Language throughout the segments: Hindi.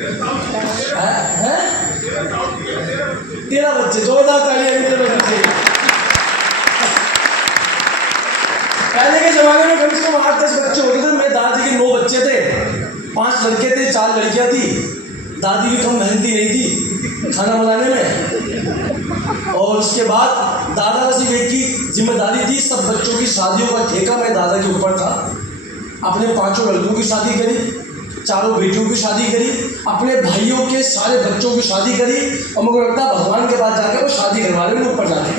है 13 बच्चे, जोरदार तालियां मेरे बच्चे। पहले के जमाने में कम से कम 8-10 बच्चे होते थे। मेरे दादी के 9 बच्चे थे, 5 लड़के थे, 4 लड़कियां थी। दादी भी कम मेहनती नहीं थी खाना बनाने में। और उसके बाद दादा का सिर्फ एक ही जिम्मेदारी थी, सब बच्चों की शादियों का ठेका मेरे दादा के ऊपर था। अपने 5 लड़कों की शादी करी, 4 बेटियों की शादी करी, अपने भाइयों के सारे बच्चों की शादी करी। और मुझे लगता है भगवान के पास जाके वो शादी करवा लेंगे ऊपर जाके,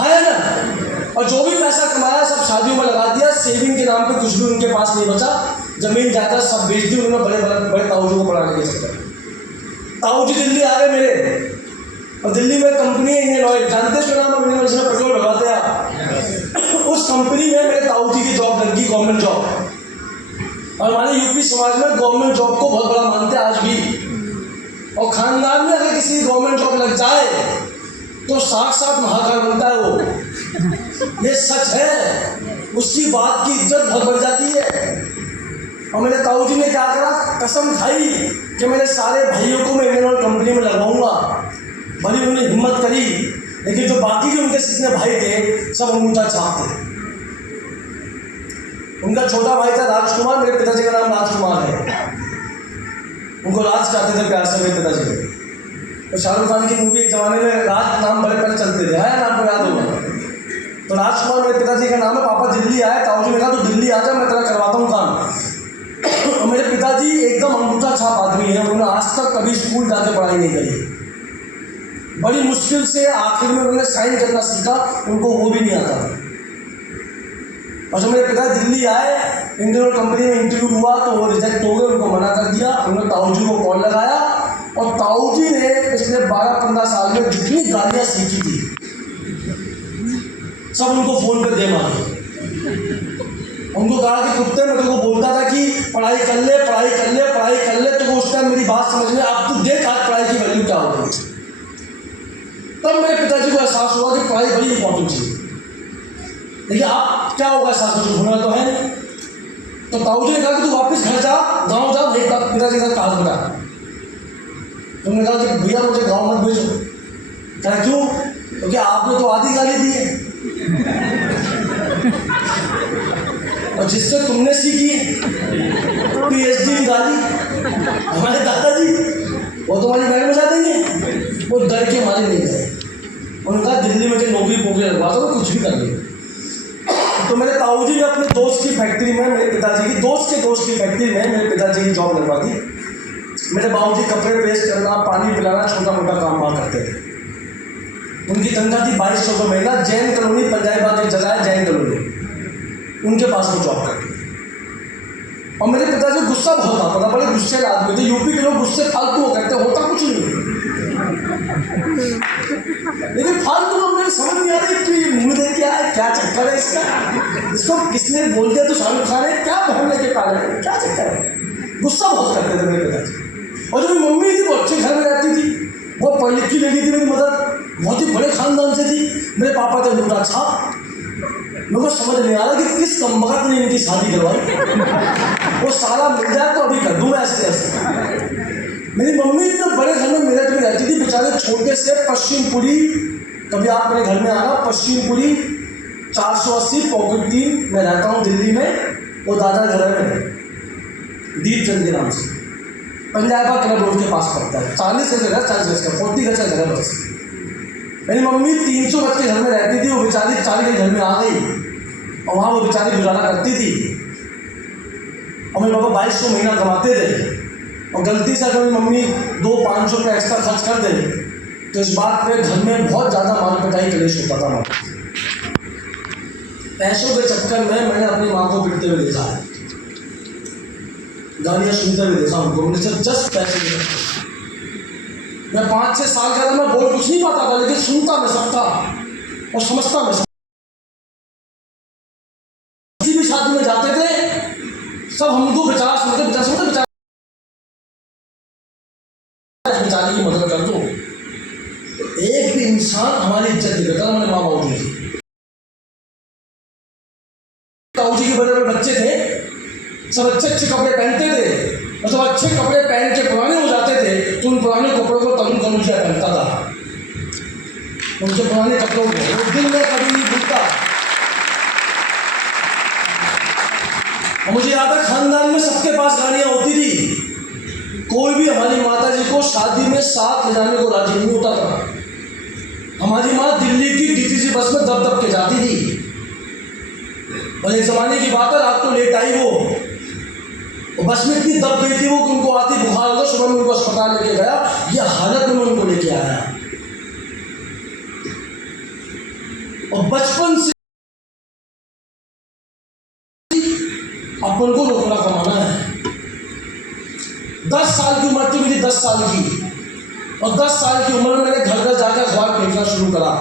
है ना। और जो भी पैसा कमाया सब शादियों में लगा दिया। सेविंग के नाम पे कुछ भी उनके पास नहीं बचा। जमीन जायदाद सब बेच दी उन्होंने बड़े ताऊजी को पढ़ाने के चक्कर। ताऊजी दिल्ली आ गए मेरे, और दिल्ली में कंपनी है इंडियन ऑयल, जानते हैं नाम है, जिसमें पेट्रोल भरवाते हैं। उस कंपनी में मेरे ताऊजी की जॉब लगी, गवर्नमेंट जॉब। और हमारे यूपी समाज में गवर्नमेंट जॉब को बहुत बड़ा मानते हैं आज भी। और खानदान में अगर किसी गवर्नमेंट जॉब लग जाए तो साक्षात महाकाल बनता है वो। ये सच है, उसकी बात की इज्जत बहुत बढ़ जाती है। और मेरे ताऊजी ने क्या करा, कसम खाई कि मेरे सारे भाइयों को मैं इंडियन ऑयल कंपनी में लगाऊंगा। बड़ी उन्होंने हिम्मत करी, लेकिन जो बाकी के उनके जितने भाई थे सब अंगूठा छापते। उनका छोटा भाई था राजकुमार, मेरे पिताजी का नाम राजकुमार है, उनको राज कहते थे प्यार से मेरे पिताजी को। तो शाहरुख खान की मूवी एक जमाने में राज नाम बड़े पहले चलते थे, है ना, आपको याद होगा। तो राजकुमार मेरे पिताजी का नाम है। पापा दिल्ली आए, ताऊजी ने कहा तो दिल्ली आ जा, मैं तेरा करवाता हूँ काम। और मेरे पिताजी एकदम अंगूठा छाप आदमी है, उन्होंने आज तक कभी स्कूल जाके पढ़ाई नहीं करी। बड़ी मुश्किल से आखिर में उन्होंने साइन करना सीखा, उनको वो भी नहीं आता। और जब मेरे पिता दिल्ली आए, इंडियन ऑयल कंपनी में इंटरव्यू हुआ तो वो रिजेक्ट हो गए, उनको मना कर दिया। उन्होंने ताऊजी को कॉल लगाया, और ताऊजी ने पिछले 12-15 साल में जितनी गालियाँ सीखी थी सब उनको फ़ोन पे दे मारी। उनको कहा कि कुत्ते, मैं तुमको बोलता था कि पढ़ाई कर ले, पढ़ाई कर ले, पढ़ाई कर ले, तो वो उस टाइम मेरी बात समझ में, अब तू देख आज पढ़ाई की वैल्यू क्या हो गई। तब मेरे पिताजी को एहसास हुआ कि पढ़ाई बड़ी इंपॉर्टेंट चीज़ है। देखिए आप क्या होगा, एहसास कुछ होना तो है। तो ताऊजी ने कहा कि तू वापस घर जा, गाँव जा, भाई पिताजी के साथ कहा बेटा। तुमने कहा कि भैया मुझे गाँव मत भेजो। क्या क्यों? क्योंकि आपने तो आधी गाली दी है और जिससे तुमने सीखी PhD गाली हमारे दादाजी, वो तुम्हारी बैग में जा देंगे। वो डर के मारे नहीं गए, उन्होंने कहा दिल्ली में नौकरी पोकरी लगवा दो, कुछ भी कर ले। तो मेरे ताऊजी ने अपने दोस्त की फैक्ट्री में, मेरे पिताजी की दोस्त के दोस्त की फैक्ट्री में मेरे पिताजी की जॉब लगवा दी। मेरे बाबूजी कपड़े प्रेस करना, पानी पिलाना, छोटा मोटा काम वहाँ करते थे। उनकी तनख्वाह थी 2200 रुपये महीना। जैन कॉलोनी, पंजाबी बाग एक जगह है जैन कॉलोनी, उनके पास वो जॉब करते। और मेरे पिताजी गुस्सा बहुत आता था, बड़े गुस्से के आदमी थे। यूपी के लोग गुस्से फालतू वो करते, होता कुछ नहीं, लेकिन फालतू में मुझे समझ नहीं आ रही कि मुँह देख के आए, क्या चक्कर है इसका, इसको किसने बोल दिया तो शाहरुख खान है, क्या बहन लेके पाले, क्या चक्कर है। गुस्सा बहुत करते थे मेरे पिताजी। और जो मेरी मम्मी थी वो अच्छे घर में रहती थी, वो पढ़ी लिखी लगी थी। मेरी मदर बहुत ही बड़े खानदान से थी। मेरे पापा थे अंगूठा छाप। मेरे को समझ नहीं आ रहा कि किस कमबख्त ने इनकी शादी करवाई। वो सारा मिल जाए तो अभी कर दूँ मैं ऐसे ऐसे। मेरी मम्मी इतने बड़े घर में मेरठ में रहती थी, बेचारे छोटे से पश्चिमपुरी, कभी आप मेरे घर में आना, पश्चिमपुरी 480 पॉकेट 3 मैं रहता हूँ दिल्ली में। वो दादा घर है दीपचंद के नाम से, पंजाबा क्लब रोड के पास पड़ता है। 40 गज का 40 का 40 गज का घर है बस। मेरी मम्मी 300 गज के घर में रहती थी, वो बेचारी 40 के घर में आ गई और वहाँ वो बेचारी गुजारा करती थी। और मेरे पापा 2200 महीना कमाते थे, और गलती से अगर मेरी मम्मी 200-500 रुपये एक्स्ट्रा खर्च कर दे तो इस बात पे घर में बहुत ज़्यादा मार पिटाई कलेश होता था। पैसों के चक्कर में मैंने अपनी माँ को पिटते हुए देखा है, गालियाँ सुनते हुए देखा उनको। मैंने सिर्फ जस्ट पैसे दे, मैं 5-6 साल का था, मैं बोल कुछ नहीं पाता था, लेकिन सुनता मैं सबका और समझता मैं। किसी भी शादी में जाते थे सब हमको बेचारा सुनते, बेचारा सुनते, बेचारा बेचारे की मदद कर दो। एक भी इंसान हमारी इज्जत नहीं करता। हमारे माँ बाप की ताऊ जी के बड़े बड़े बच्चे थे, सब अच्छे अच्छे कपड़े पहनते थे, मतलब अच्छे कपड़े पहन के पुराने हो जाते थे तो उन पुराने कपड़ों को तरुण कनुजा पहनता था, उनके पुराने कपड़ों को वो दिल में कभी नहीं भूलता। मुझे याद है खानदान में सबके पास गाड़ियाँ होती थी, कोई भी हमारी माता जी को शादी में साथ ले जाने को राजी नहीं होता था। हमारी माँ दिल्ली की डीटीसी बस में दब दब के जाती थी, और एक ज़माने की बात है, रात को लेट आई वो बस में इतनी दब गई थी वो कि उनको आती बुखार हो, सुबह में उनको अस्पताल लेके गया, ये हालत में उनको लेके आया। और बचपन से अपन को रोकड़ा कमाना है। 10 साल की उम्र थी मेरी, 10 साल की, और 10 साल की उम्र में मैंने घर घर जाकर अखबार फेंकना शुरू करा।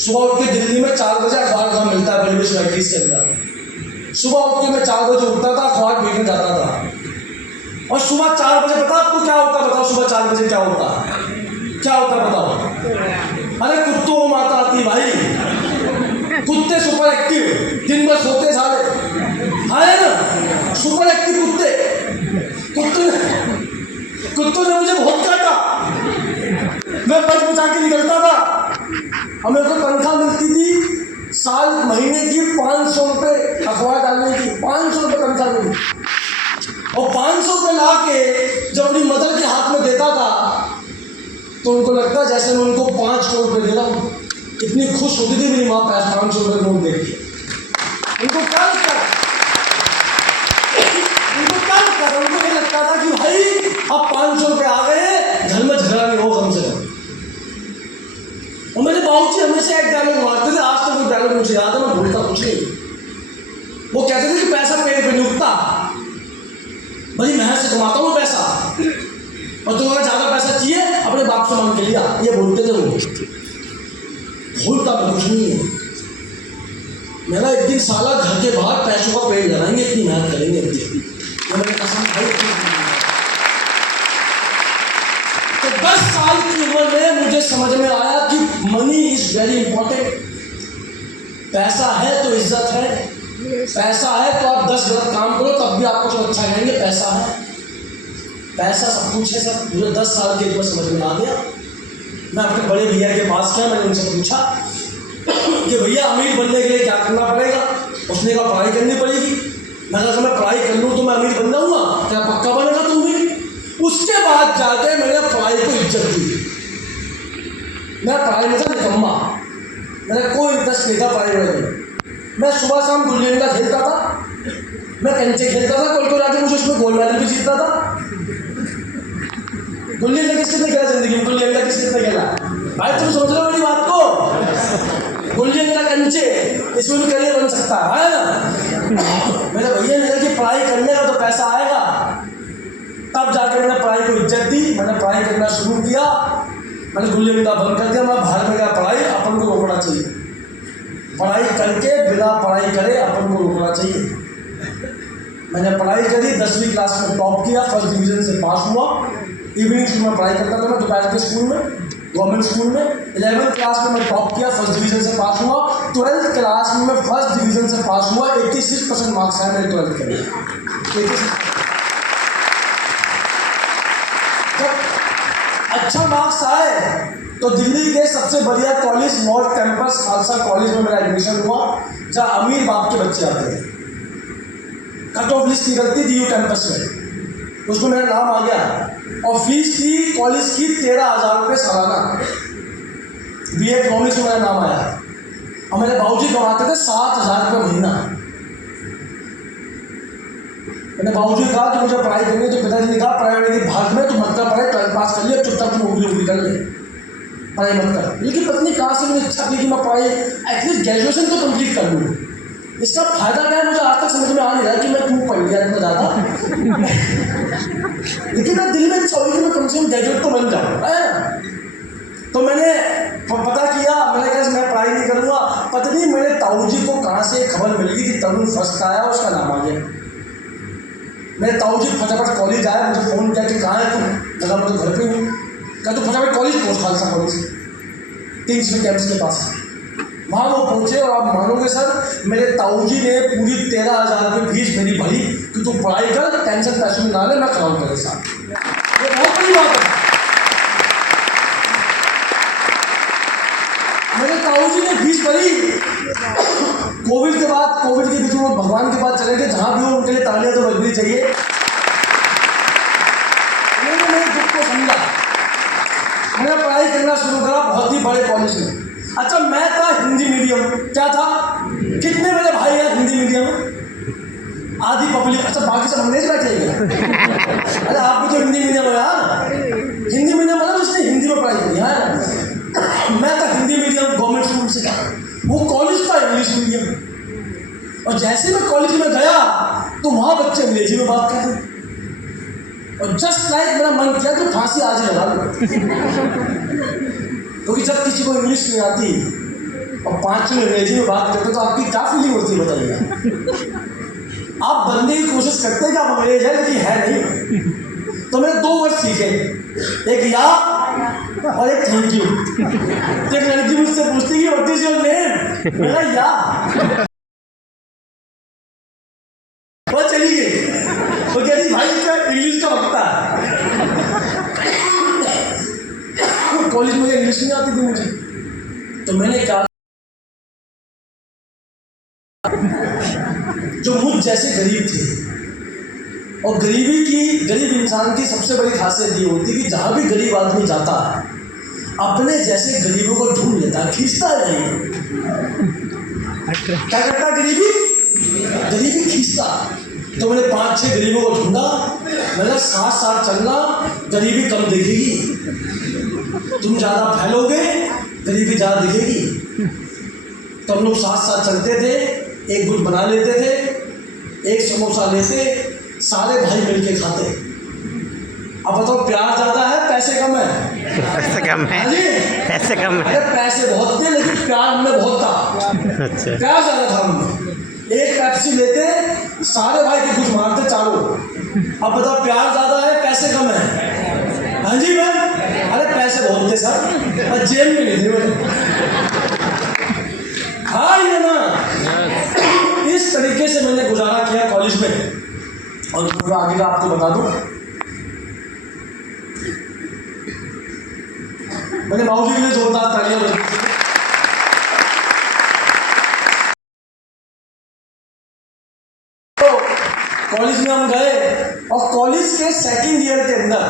सुबह उठ के दिल्ली में 4 बजे अखबार कहाँ मिलता है रेलवे सोसाइटीज के अंदर, सुबह उठ के मैं 4 बजे उठता था, अखबार फेंकने जाता था। और सुबह 4 बजे पता आपको क्या होता, बताओ सुबह 4 बजे क्या होता, क्या होता बताओ? अरे कुत्तों को माता आती भाई, कुत्ते सुपर एक्टिव, दिन भर सोते सारे, आए ना सुपर एक्टिव कुत्ते। कुत्तों ने मुझे बहुत काटा, मैं बच बचा के निकलता था। और मेरे को तनख्वाह मिलती थी साल महीने की 500 रुपये अखबार डालने की, 500 रुपये तनख्वाह मिली। और 500 रुपये ला के जब अपनी मदर के हाथ में देता था तो उनको लगता जैसे मैं उनको 5 करोड़ रुपये दे रहा हूँ। इतनी खुश होती थी मेरी माँ 500 रुपये नोट देख के। उनको क्या लगता, उनको ये लगता था कि भाई अब 500 रुपये आ गए, घर में झगड़ा नहीं हो कम से कम। और मेरे बाबूजी हमेशा एक डायलॉग मारते थे, आज तक वो डायलॉग मुझे याद है, मैं भूलता कुछ नहीं। वो कहते थे कि पैसा पेड़ पे नहीं उगता, भाई मेहनत से कमाता हूँ पैसा, और तुम्हें अगर ज़्यादा पैसा चाहिए अपने बाप से मांग के लिया, ये बोलते थे वो। भूलता मैं कुछ नहीं है। मेरा एक दिन साला घर के बाहर पैसों का पेड़ लगाएंगे, इतनी मेहनत करेंगे एक दिन, ये मैंने कसम खाई। तो 10 साल की उम्र में मुझे समझ में आया कि मनी इज वेरी इंपॉर्टेंट। पैसा है तो इज्जत है, पैसा है तो आप 10 गलत काम करो तब भी आपको सब अच्छा कहेंगे। पैसा है, पैसा सब कुछ है सर। मुझे 10 साल के उम्र समझ में आ गया। मैं अपने बड़े भैया के पास गया, मैंने उनसे पूछा कि भैया अमीर बनने के लिए क्या करना पड़ेगा? उसने कहा पढ़ाई करनी पड़ेगी। मैंने कहा मैं पढ़ाई कर लूँ तो मैं अमीर बन जाऊँगा? क्या पक्का बनेगा तुम भी? उसके बाद जाके मैंने पढ़ाई को इज्जत दी। मैं पढ़ाई में था निकम्मा, मेरा कोई इंटरेस्ट नहीं था पढ़ाई में। मैं सुबह शाम गुल्ली डंडा खेलता था, मैं कंचे खेलता था, कोई जाके मुझे उसमें गोल्ड मेडल भी जीतता था। गुल्ली डंडा किसने खेला जिंदगी में? गुल्ली डंडा किसने खेला भाई? तुम समझ रहे हो मेरी बात को? गुल्ली डंडा कंचे, इसमें भी करियर बन सकता है ना। मेरे भैया ने कहा कि पढ़ाई करने का तो पैसा आएगा, तब जाके मैंने पढ़ाई को इज्जत दी। मैंने पढ़ाई करना शुरू किया, मैंने गुल्ली डंडा बंद कर दिया। मैं बाहर में गया, पढ़ाई अपन को रोकना चाहिए, पढ़ाई करके बिना पढ़ाई करे अपन को रोकना चाहिए। मैंने पढ़ाई करी, 10वीं क्लास में टॉप किया, फर्स्ट डिवीज़न से पास हुआ। इवनिंग स्कूल में पढ़ाई करता था मैं, दोपहर के स्कूल में, गवर्नमेंट स्कूल में। 11वीं क्लास में मैं टॉप किया, फर्स्ट डिवीज़न से पास हुआ। 12th क्लास में मैं फर्स्ट डिवीज़न से पास हुआ। 86% मार्क्स आए मेरे 12th के लिए। जब अच्छा मार्क्स आए तो दिल्ली के सबसे बढ़िया college north campus Khalsa college में मेरा एडमिशन हुआ, जहाँ अमीर बाप के बच्चे आते हैं। कट ऑफ लिस्ट निकलती थी यू कैंपस में, उसमें मेरा नाम आ गया। और फीस थी कॉलेज की 13,000 रुपये सालाना। BA इकोनॉमिक्स में मेरा नाम आया। और मेरे बाबूजी कमाते थे 7,000 रुपये महीना। मैंने बाबूजी कहा कि मुझे पढ़ाई करनी है, तो पिताजी ने कहा पढ़ाई की भाग में, तो मत कर पढ़ाई, 12th पास कर लिया, चुपचाप तुम उंगली कर ले, पढ़ाई मत कर। लेकिन पत्नी कहाँ से मुझे इच्छा थी कि मैं पढ़ाई एटलीस्ट ग्रेजुएशन तो कंप्लीट कर लूँ। इसका फायदा क्या है मुझे आज तक समझ में आ नहीं रहा कि मैं क्यों पढ़ लिया इतना ज़्यादा। लेकिन मैं दिल में इच्छा हुई कि मैं कम से कम ग्रेजुएट तो बन जाऊँ, है। तो मैंने पता किया, मैंने कहा मैं पढ़ाई नहीं करूँगा। पता नहीं मेरे ताऊजी को कहाँ से खबर मिल गई कि तरुण फर्स्ट आया, उसका नाम आ गया। मेरे ताऊजी फटाफट कॉलेज आया, मुझे फ़ोन किया कि कहाँ है तुम? कहा मैं तो घर पे हूँ। कहा तो फटाफट कॉलेज पहुँच, खालसा कॉलेज किंग्स कैंपस के पास। वहाँ वो पहुँचे और आप मानोगे सर, मेरे ताऊजी ने पूरी 13,000 रुपये फीस मेरी भरी। कि तू पढ़ाई कर, टेंशन पैसे में ना ले, मैं खड़ा हूँ तेरे साथ। ये बहुत बड़ी बात है। मेरे ताऊ जी ने फीस भरी, कोविड के बाद, कोविड के बीच में वो भगवान के पास चले गए, जहाँ भी हो उनके लिए तालियां तो बजनी चाहिए। उन्होंने मेरे दुख को समझा, मैंने पढ़ाई करना शुरू करा बहुत ही बड़े कॉलेज में। अच्छा, मैं था हिंदी मीडियम, क्या था, कितने मेरे भाई हैं हिंदी मीडियम में? आधी पब्लिक। अच्छा, बाकी सब अंग्रेज बैठे हैं। अरे आप भी तो हिंदी मीडियम है यार। हिंदी मीडियम मतलब जिसने हिंदी में पढ़ाई करी है। मैं था हिंदी मीडियम, गवर्नमेंट स्कूल से था। वो कॉलेज था इंग्लिश मीडियम। और जैसे मैं कॉलेज में गया तो वहाँ बच्चे अंग्रेजी में बात कर रहे, और जस्ट लाइक मेरा मन किया कि फांसी आज ही लगा लो। क्योंकि जब किसी को इंग्लिश नहीं आती और 5 मिनट अंग्रेजी में बात करते तो आपकी क्या फीलिंग होती है बताइए। आप बनने की कोशिश करते हैं कि आप अंग्रेज है, लेकिन है नहीं। तो मैंने 2 वर्ड सीखे, एक या और एक थैंक यू। तो एक लड़की मुझसे पूछती कि व्हाट इज योर नेम, मेरा या, वो चली गई। वो कह रही भाई क्या इंग्लिश का वक्ता है। कॉलेज में इंग्लिश नहीं आती थी मुझे, तो मैंने क्या, जो मुझ जैसे गरीब थे, और गरीब इंसान की सबसे बड़ी खासियत ये होती है कि जहाँ भी गरीब आदमी जाता है अपने जैसे गरीबों को ढूंढ लेता है, खींचता है गरीब। क्या करता है गरीबी खींचता। तो मैंने 5-6 गरीबों को ढूंढा, मैंने साथ चलना, गरीबी कम दिखेगी, तुम ज़्यादा फैलोगे, गरीबी ज़्यादा दिखेगी। तो हम लोग साथ चलते थे, एक गुट बना लेते थे, एक समोसा लेते, सारे भाई मिलके खाते। अब बताओ प्यार ज़्यादा है पैसे कम है? पैसे कम है जी, पैसे कम है। अरे पैसे बहुत थे लेकिन प्यार हमने बहुत था। अच्छा। प्यार ज़्यादा था हमने। एक पेप्सी लेते, सारे भाई के कुछ मारते चारों। अब बताओ प्यार ज़्यादा है पैसे कम है? हाँ जी मैम, अरे पैसे बहुत थे सर, और जेब में नहीं थे मेरे। हाँ ये ना, इस तरीके से मैंने गुजारा किया कॉलेज में। और पूरा आगे का आपको बता दूं, मैंने बाबूजी के लिए जोरदार तालियां बजाई। तो कॉलेज में हम गए, और कॉलेज के 2nd ईयर के अंदर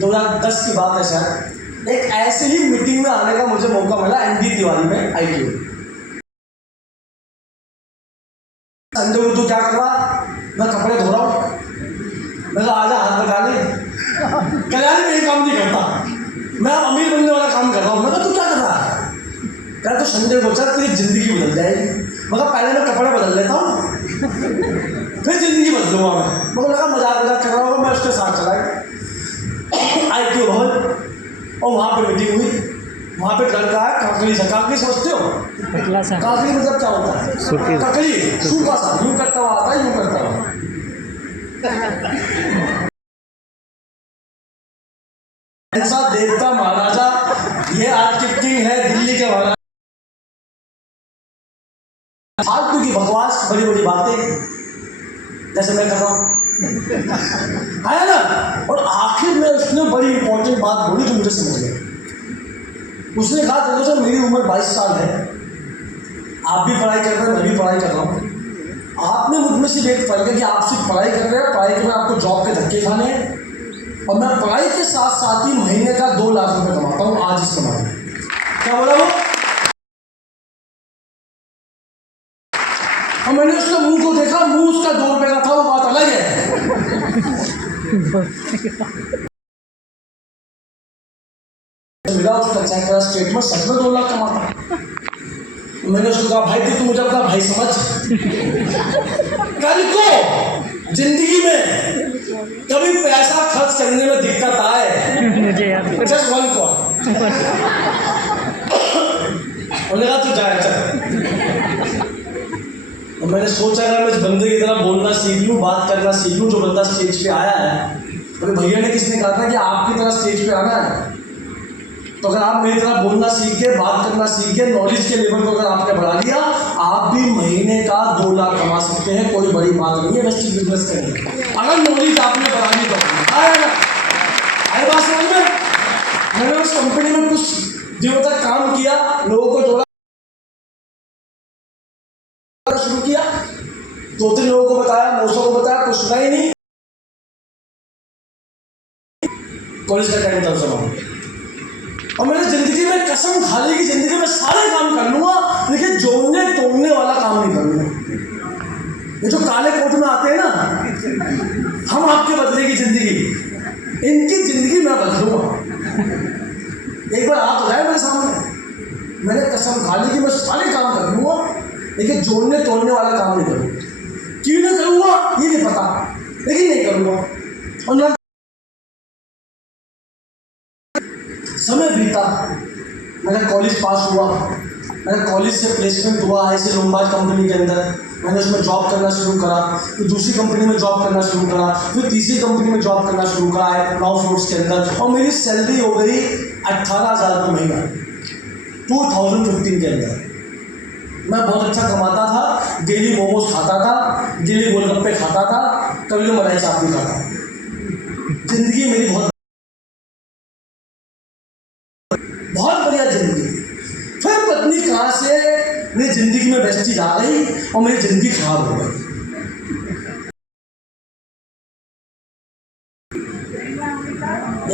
2010 की बात है शायद, एक ऐसे ही मीटिंग में आने का मुझे मौका मिला एनडी तिवारी में ITU। संजय उर्दू क्या कर रहा, मैं कपड़े धो रहा हूँ। मैं आजा हाथ लगा ले, कल्याण में ये काम नहीं करता, मैं अमीर बनने वाला काम कर रहा हूँ। मैं तू क्या कर रहा है? क्या तो संजय को चल तेरी जिंदगी बदल जाएगी। मगर पहले मैं कपड़े बदल लेता हूँ, फिर जिंदगी बदलूंगा मैं। मुझे लगा मजाक कर रहा होगा, मैं उसके साथ चला ITU भवन, और वहाँ पे मीटिंग हुई। वहाँ पे लड़का है काकड़ी सा, काकड़ी समझते हो? काकड़ी मतलब क्या होता है? ककड़ी, सूखा सा, यूं करता हुआ आता है, यूं करता हुआ। ऐसा देवता महाराजा, ये आज की किंग है दिल्ली के महाराजा। फालतू की बकवास, बड़ी बड़ी बातें जैसे मैं कर रहा हूँ है ना। और आखिर में उसने बड़ी इंपॉर्टेंट बात बोली जो मुझे समझ गई। उसने कहा देखो सर मेरी उम्र 22 साल है, आप भी पढ़ाई कर रहे हैं, मैं भी पढ़ाई कर रहा हूँ। आपने मुझ में सिर्फ एक फर्क है कि आप सिर्फ पढ़ाई कर रहे हैं, पढ़ाई के में आपको जॉब के धक्के खाने हैं, और मैं पढ़ाई के साथ ही महीने का 2 लाख रुपये कमाता हूँ आज इस समय में। क्या बोला वो? और मैंने उसके मुंह को देखा, मुंह उसका 2 रुपये का था, वो बात अलग है। मिला उसका चेक करा स्टेटमेंट, सच में 2 लाख कमाता। मैंने उसको कहा भाई तू मुझे अपना भाई समझ, कल को जिंदगी में कभी पैसा खर्च करने में दिक्कत आए, जस्ट 1 कॉल। उन्होंने कहा तू जाए चल। और मैंने सोचा अगर मैं इस बंदे की तरह बोलना सीख लूँ, बात करना सीख लूँ, जो बंदा स्टेज पे आया है। अरे भैया ने किसने कहा था कि आपकी तरह स्टेज पे आना है? तो अगर आप मेरी तरह बोलना सीख के, बात करना सीख के, नॉलेज के लेवल को अगर आपने बढ़ा लिया, आप भी महीने का 2 लाख कमा सकते हैं। कोई बड़ी बात नहीं है वेस्टिज बिजनेस करने, अगर नॉलेज आपने बढ़ा ली तो। आए बात समझ में? मैंने उस कंपनी में कुछ दिनों तक काम किया, लोगों को जोड़ा, शुरू किया, 2-3 लोगों को बताया, 900 को बताया, कुछ सुना ही नहीं। कॉलेज का टाइम था उस समय, और मैंने जिंदगी में कसम खा ली कि जिंदगी में सारे काम कर लूंगा, लेकिन जोड़ने तोड़ने वाला काम नहीं करूंगा। ये जो काले कोट में आते हैं ना, हम आपके बदले की जिंदगी, इनकी जिंदगी मैं बदलूंगा। एक बार आप जाए मेरे सामने, मैंने कसम खा ली कि मैं सारे काम कर लूंगा, लेकिन जोड़ने तोड़ने वाला काम नहीं करूंगा। क्यों नहीं करूंगा ये नहीं पता, लेकिन नहीं करूंगा। और ना समय बीता, मेरा कॉलेज पास हुआ, मेरा कॉलेज से प्लेसमेंट हुआ ऐसे लोमबाज कंपनी के अंदर। मैंने उसमें जॉब करना शुरू करा, फिर दूसरी कंपनी में जॉब करना शुरू करा, फिर तीसरी कंपनी में जॉब करना शुरू करा 9 फ्लोर्स के अंदर, और मेरी सैलरी हो गई 18,000 रुपये महीना 2015 के अंदर। मैं बहुत अच्छा कमाता था, डेली मोमोज खाता था, डेली गोलगप्पे खाता था, कभी मलाई चाप भी खाता। जिंदगी मेरी बहुत बढ़िया जिंदगी। फिर पत्नी कहाँ से मेरी जिंदगी में वेस्टेज आ गई और मेरी जिंदगी खराब हो गई।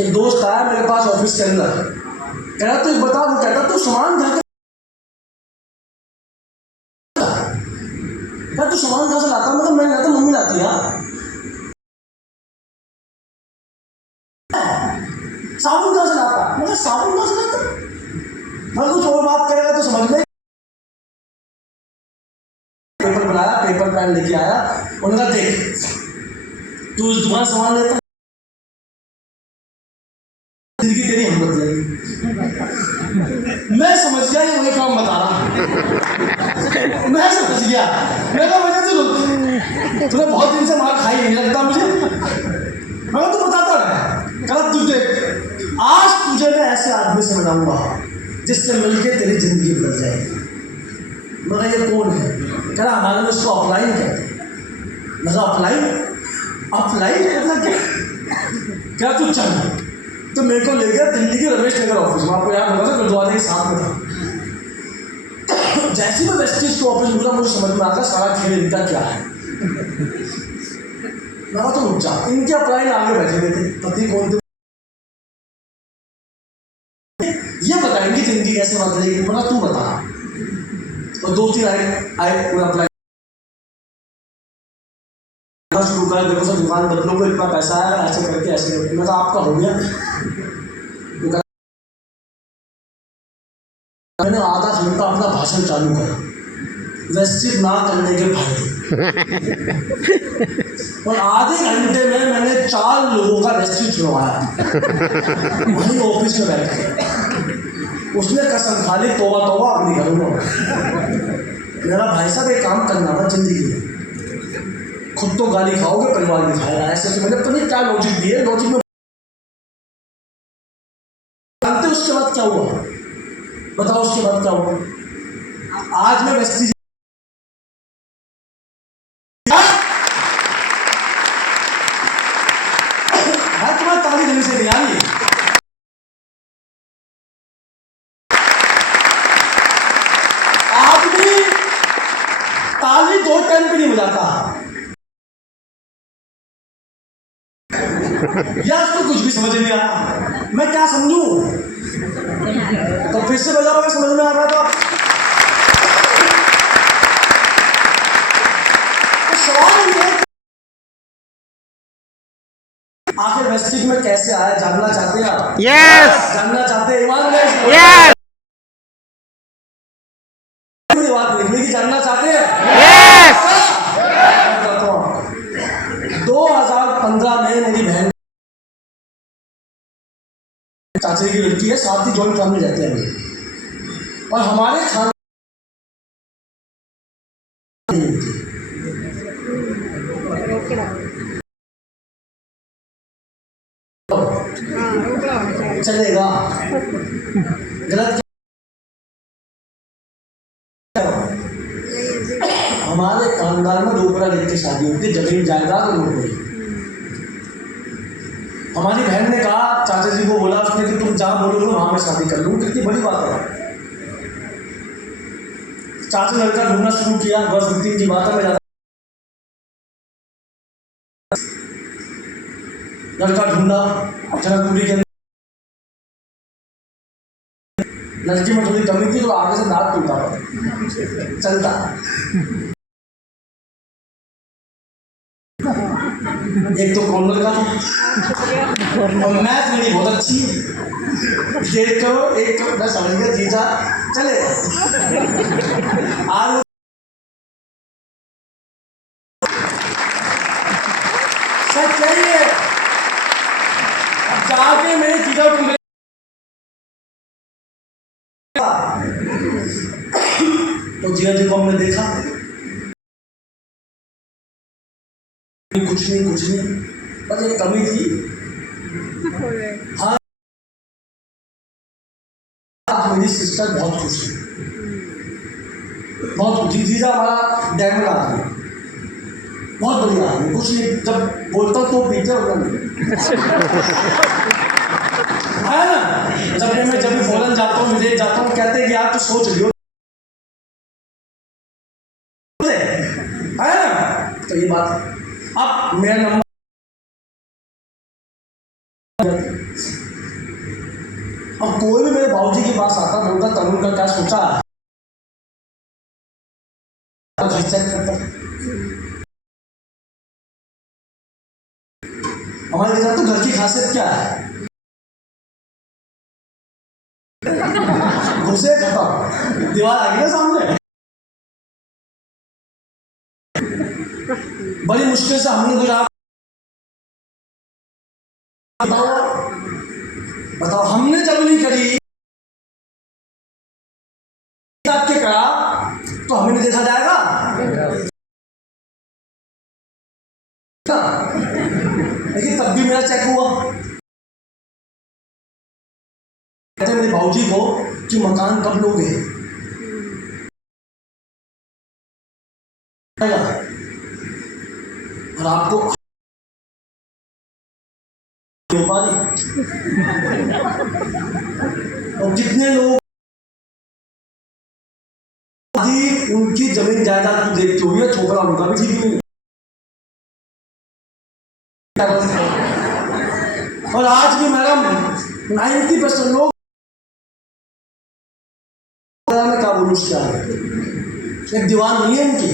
एक दोस्त आया मेरे पास ऑफिस के अंदर, कह रहा तू बता, वो कहता तू सामान घर क्या तू सामान कहाँ से लाता? मतलब मैं लाता, मम्मी लाती है। साबुन कहाँ से लाता? मतलब साबुन कहाँ से लाता? मैं कुछ और बात करेगा तो समझ में। पेपर बनाया, पेपर पेन लेके आया, उनका देख तू इस दुकान सामान लेता, जिंदगी तेरी हम बदलेगी। मैं समझ गया ये वही काम बता रहा, मैं समझ गया। मैं कहा वजह से तूने बहुत दिन से मार खाई नहीं लगता मुझे। मैं तो बताता रहा, कहा तू देख आज तुझे मैं ऐसे आदमी से मिलाऊंगा जिससे मिलके तेरी जिंदगी बदल जाएगी। मगर ये कौन है? कह रहा हमारे में उसको अप्लाई कहते। मैं अप्लाई करना क्या? क्या तू चल, तो मेरे को ले गया दिल्ली के रमेश नगर ऑफिस में, आपको याद होगा गुरुद्वारे के साथ में था। जैसे मैं वेस्टेज के ऑफिस में मुझे समझ में आता सारा खेल इनका क्या है। मैं तो रुक जा, इनके अप्लाई आगे बैठे हुए थे, पति कौन थे ये बताएंगे जिंदगी कैसे बदलेगी। बोला तू बता, और 2-3 आए पूरा अप्लाई शुरू करा, देखो सर दुकान बदलोगे इतना पैसा आएगा, ऐसे करके ऐसे करके। मैं तो आपका हो गया। मैंने आधा घंटा अपना भाषण चालू करा, वेस्टेज ना करने के फायदे। और आधे घंटे में मैंने 4 लोगों का वेस्टेज छुड़वाया वहीं ऑफिस में बैठ के। उसने कसम खा ली, तौबा तौबा अपनी करूँगा। मेरा भाई साहब एक काम करना ना जिंदगी में, खुद तो गाली खाओगे, परिवार भी खाएगा। ऐसे मैंने पता नहीं क्या लॉजिक दी है, लॉजिक में जानते। उसके बाद क्या हुआ बताओ? उसके बाद क्या हुआ? आज मैं वेस्टेज तुम्हारी ताली देने से नहीं आ रही। आदमी ताली 2 टाइम पे नहीं बजाता, या उसको कुछ भी समझ नहीं आ रहा, मैं क्या समझूं? तो फिर से बजाओगे, समझ में आ रहा था। तो सवाल ये आखिर वेस्टेज में कैसे आया, जानना चाहते हैं आप? यस, जानना चाहते हैं? ईमानदारी यस, बात निकलेगी, जानना चाहते हैं? यस। 2015 में मेरी बहन चाचे की लड़की है, साथ ही जॉइंट फैमिली रहते हैं, और हमारे खान चलेगा। गलत हमारे खानदान में रोकड़ा लेके की शादी होती, जमीन जायदाद और नौकरी। हमारी बहन ने कहा, चाचा जी को बोला उसने कि तुम जहाँ बोलोगे वहाँ मैं शादी कर लूँ। कितनी बड़ी बात है। चाचा ने लड़का ढूंढना शुरू किया, बस 2-3 की बात है। मैं लड़का ढूंढा जनकपुरी के अंदर। लड़की में थोड़ी कमी थी तो आगे से दांत टूटा चलता। एक तो कॉर्नर का और मैथ मेरी बहुत अच्छी। 1.5 करोड़ 1 करोड़ मैं समझ गया जीजा चलेगा। आज सच चाहिए जाके मेरे जीजा को मिले तो जीजा जी को हमने देखा, कुछ नहीं बस एक कमी थी। हाँ, मेरी सिस्टर बहुत खुश है, बहुत खुश। जीजा हमारा डायमंड आदमी, बहुत बढ़िया आदमी। कुछ नहीं, जब बोलता हूँ तो पीते होगा है ना। जब भी फॉरन जाता हूँ, विदेश जाता हूँ, कहते हैं कि यार तो सोच लियो है ना। तो ये बात अब मेरा नंबर अब कोई भी मेरे बाबूजी के पास आता बोलता तरुण का क्या सोचा है, हमारे साथ तो घर की खासियत क्या है, घुसे खत्म, दीवार आ गई ना सामने। बड़ी मुश्किल से हमने गुजारा। बताओ हमने जब नहीं करी आपके करा तो हमें नहीं देखा जाएगा। लेकिन तब भी मेरा चेक हुआ। कहते मेरे बाबूजी को कि मकान कब लोगे, और आपको और कितने लोग उनकी जमीन जायदाद को देखते हुए छोकरा उनका भी ठीक नहीं। और आज भी मैडम 90% लोग में क्या बोलूं, क्या एक दीवान नहीं है इनकी।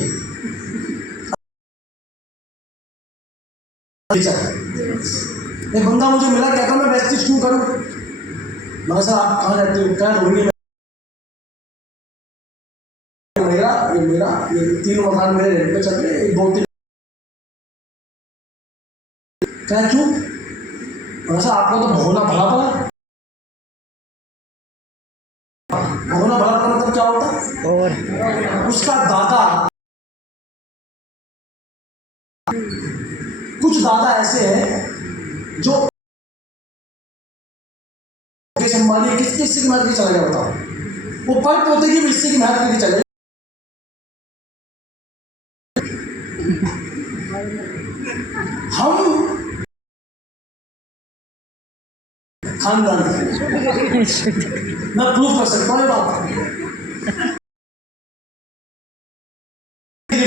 एक बंदा मुझे मिला, कहता मैं वेस्टिज क्यों करूं। मैं सर आप कहाँ रहते हो, क्या रोहिणी में। मेरा ये 3 मकान मेरे रेंट पे चल रहे, 2-3 क्या क्यों। वैसा आपका तो भगोना भला पड़ा। भगोना भला पड़ा मतलब क्या होता है, और उसका दादा, कुछ दादा ऐसे हैं जो संभालिए किस की मेहनत की चला गया बताओ, वो पर पोते की हिस्से की मेहनत की चले। हम खानदान मैं प्रूफ कर सकता हूँ बात,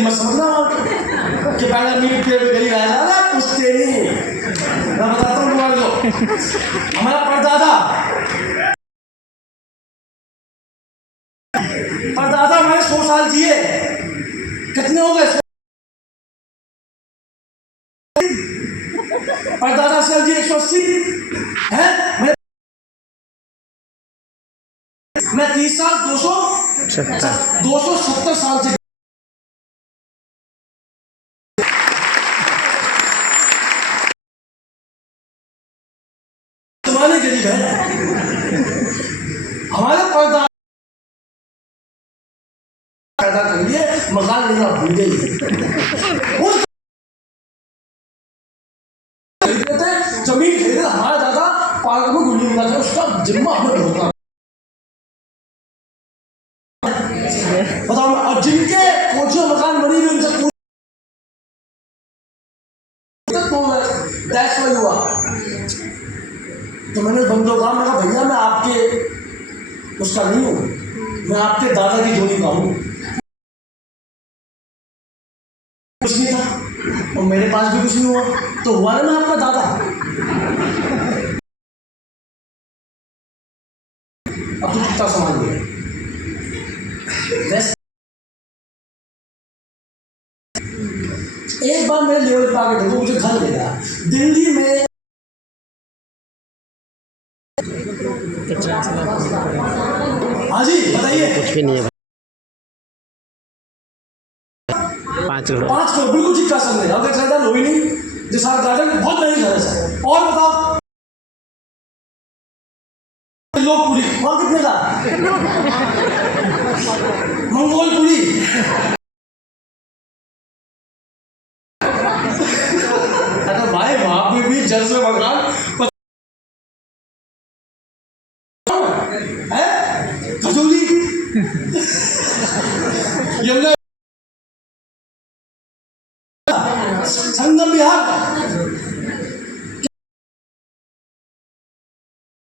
मत समझना कि पहले मीट के गरीब आया था, पूछते नहीं। मैं बताता हूँ तुम्हारे को, हमारा परदादा हमारे 100 साल जिए। कितने हो गए परदादा साल जी? 180 है। मैं 30 साल 270 साल से जमाने गरीब है। हमारे परदादा पैदा कर लिए, मकान लेना भूल गई। जमीन खरीदे, हमारा दादा पार्क में गुल्ली ना करे उसका जिम्मा हमें होता। बताओ, और जिनके कोठियों मकान बनी हुई उनसे दैट्स व्हाई हुआ। तो मैंने बंदों कहा, मैं कहा भैया मैं आपके उसका नहीं हूँ, मैं आपके दादा की जोड़ी का हूँ। कुछ नहीं था और मेरे पास भी कुछ नहीं हुआ, तो हुआ ना मैं आपका दादा। अब तू कितना संभाल लिया। एक बार मेरे लेवल पे आके देखो, मुझे घर लेगा दिल्ली में। हाँ जी बताइए। कुछ भी नहीं है। 5 करोड़। 5 करोड़ बिल्कुल ठीक कहा समझे। अगर ज्यादा लोही नहीं जिसा गार्डन बहुत महंगी घर है सर। और बताओ लोकपुरी वहां कितने का? मंगोलपुरी। अरे भाई वहां पे भी जल से मकान है, खजूरी यमुना संगम बिहार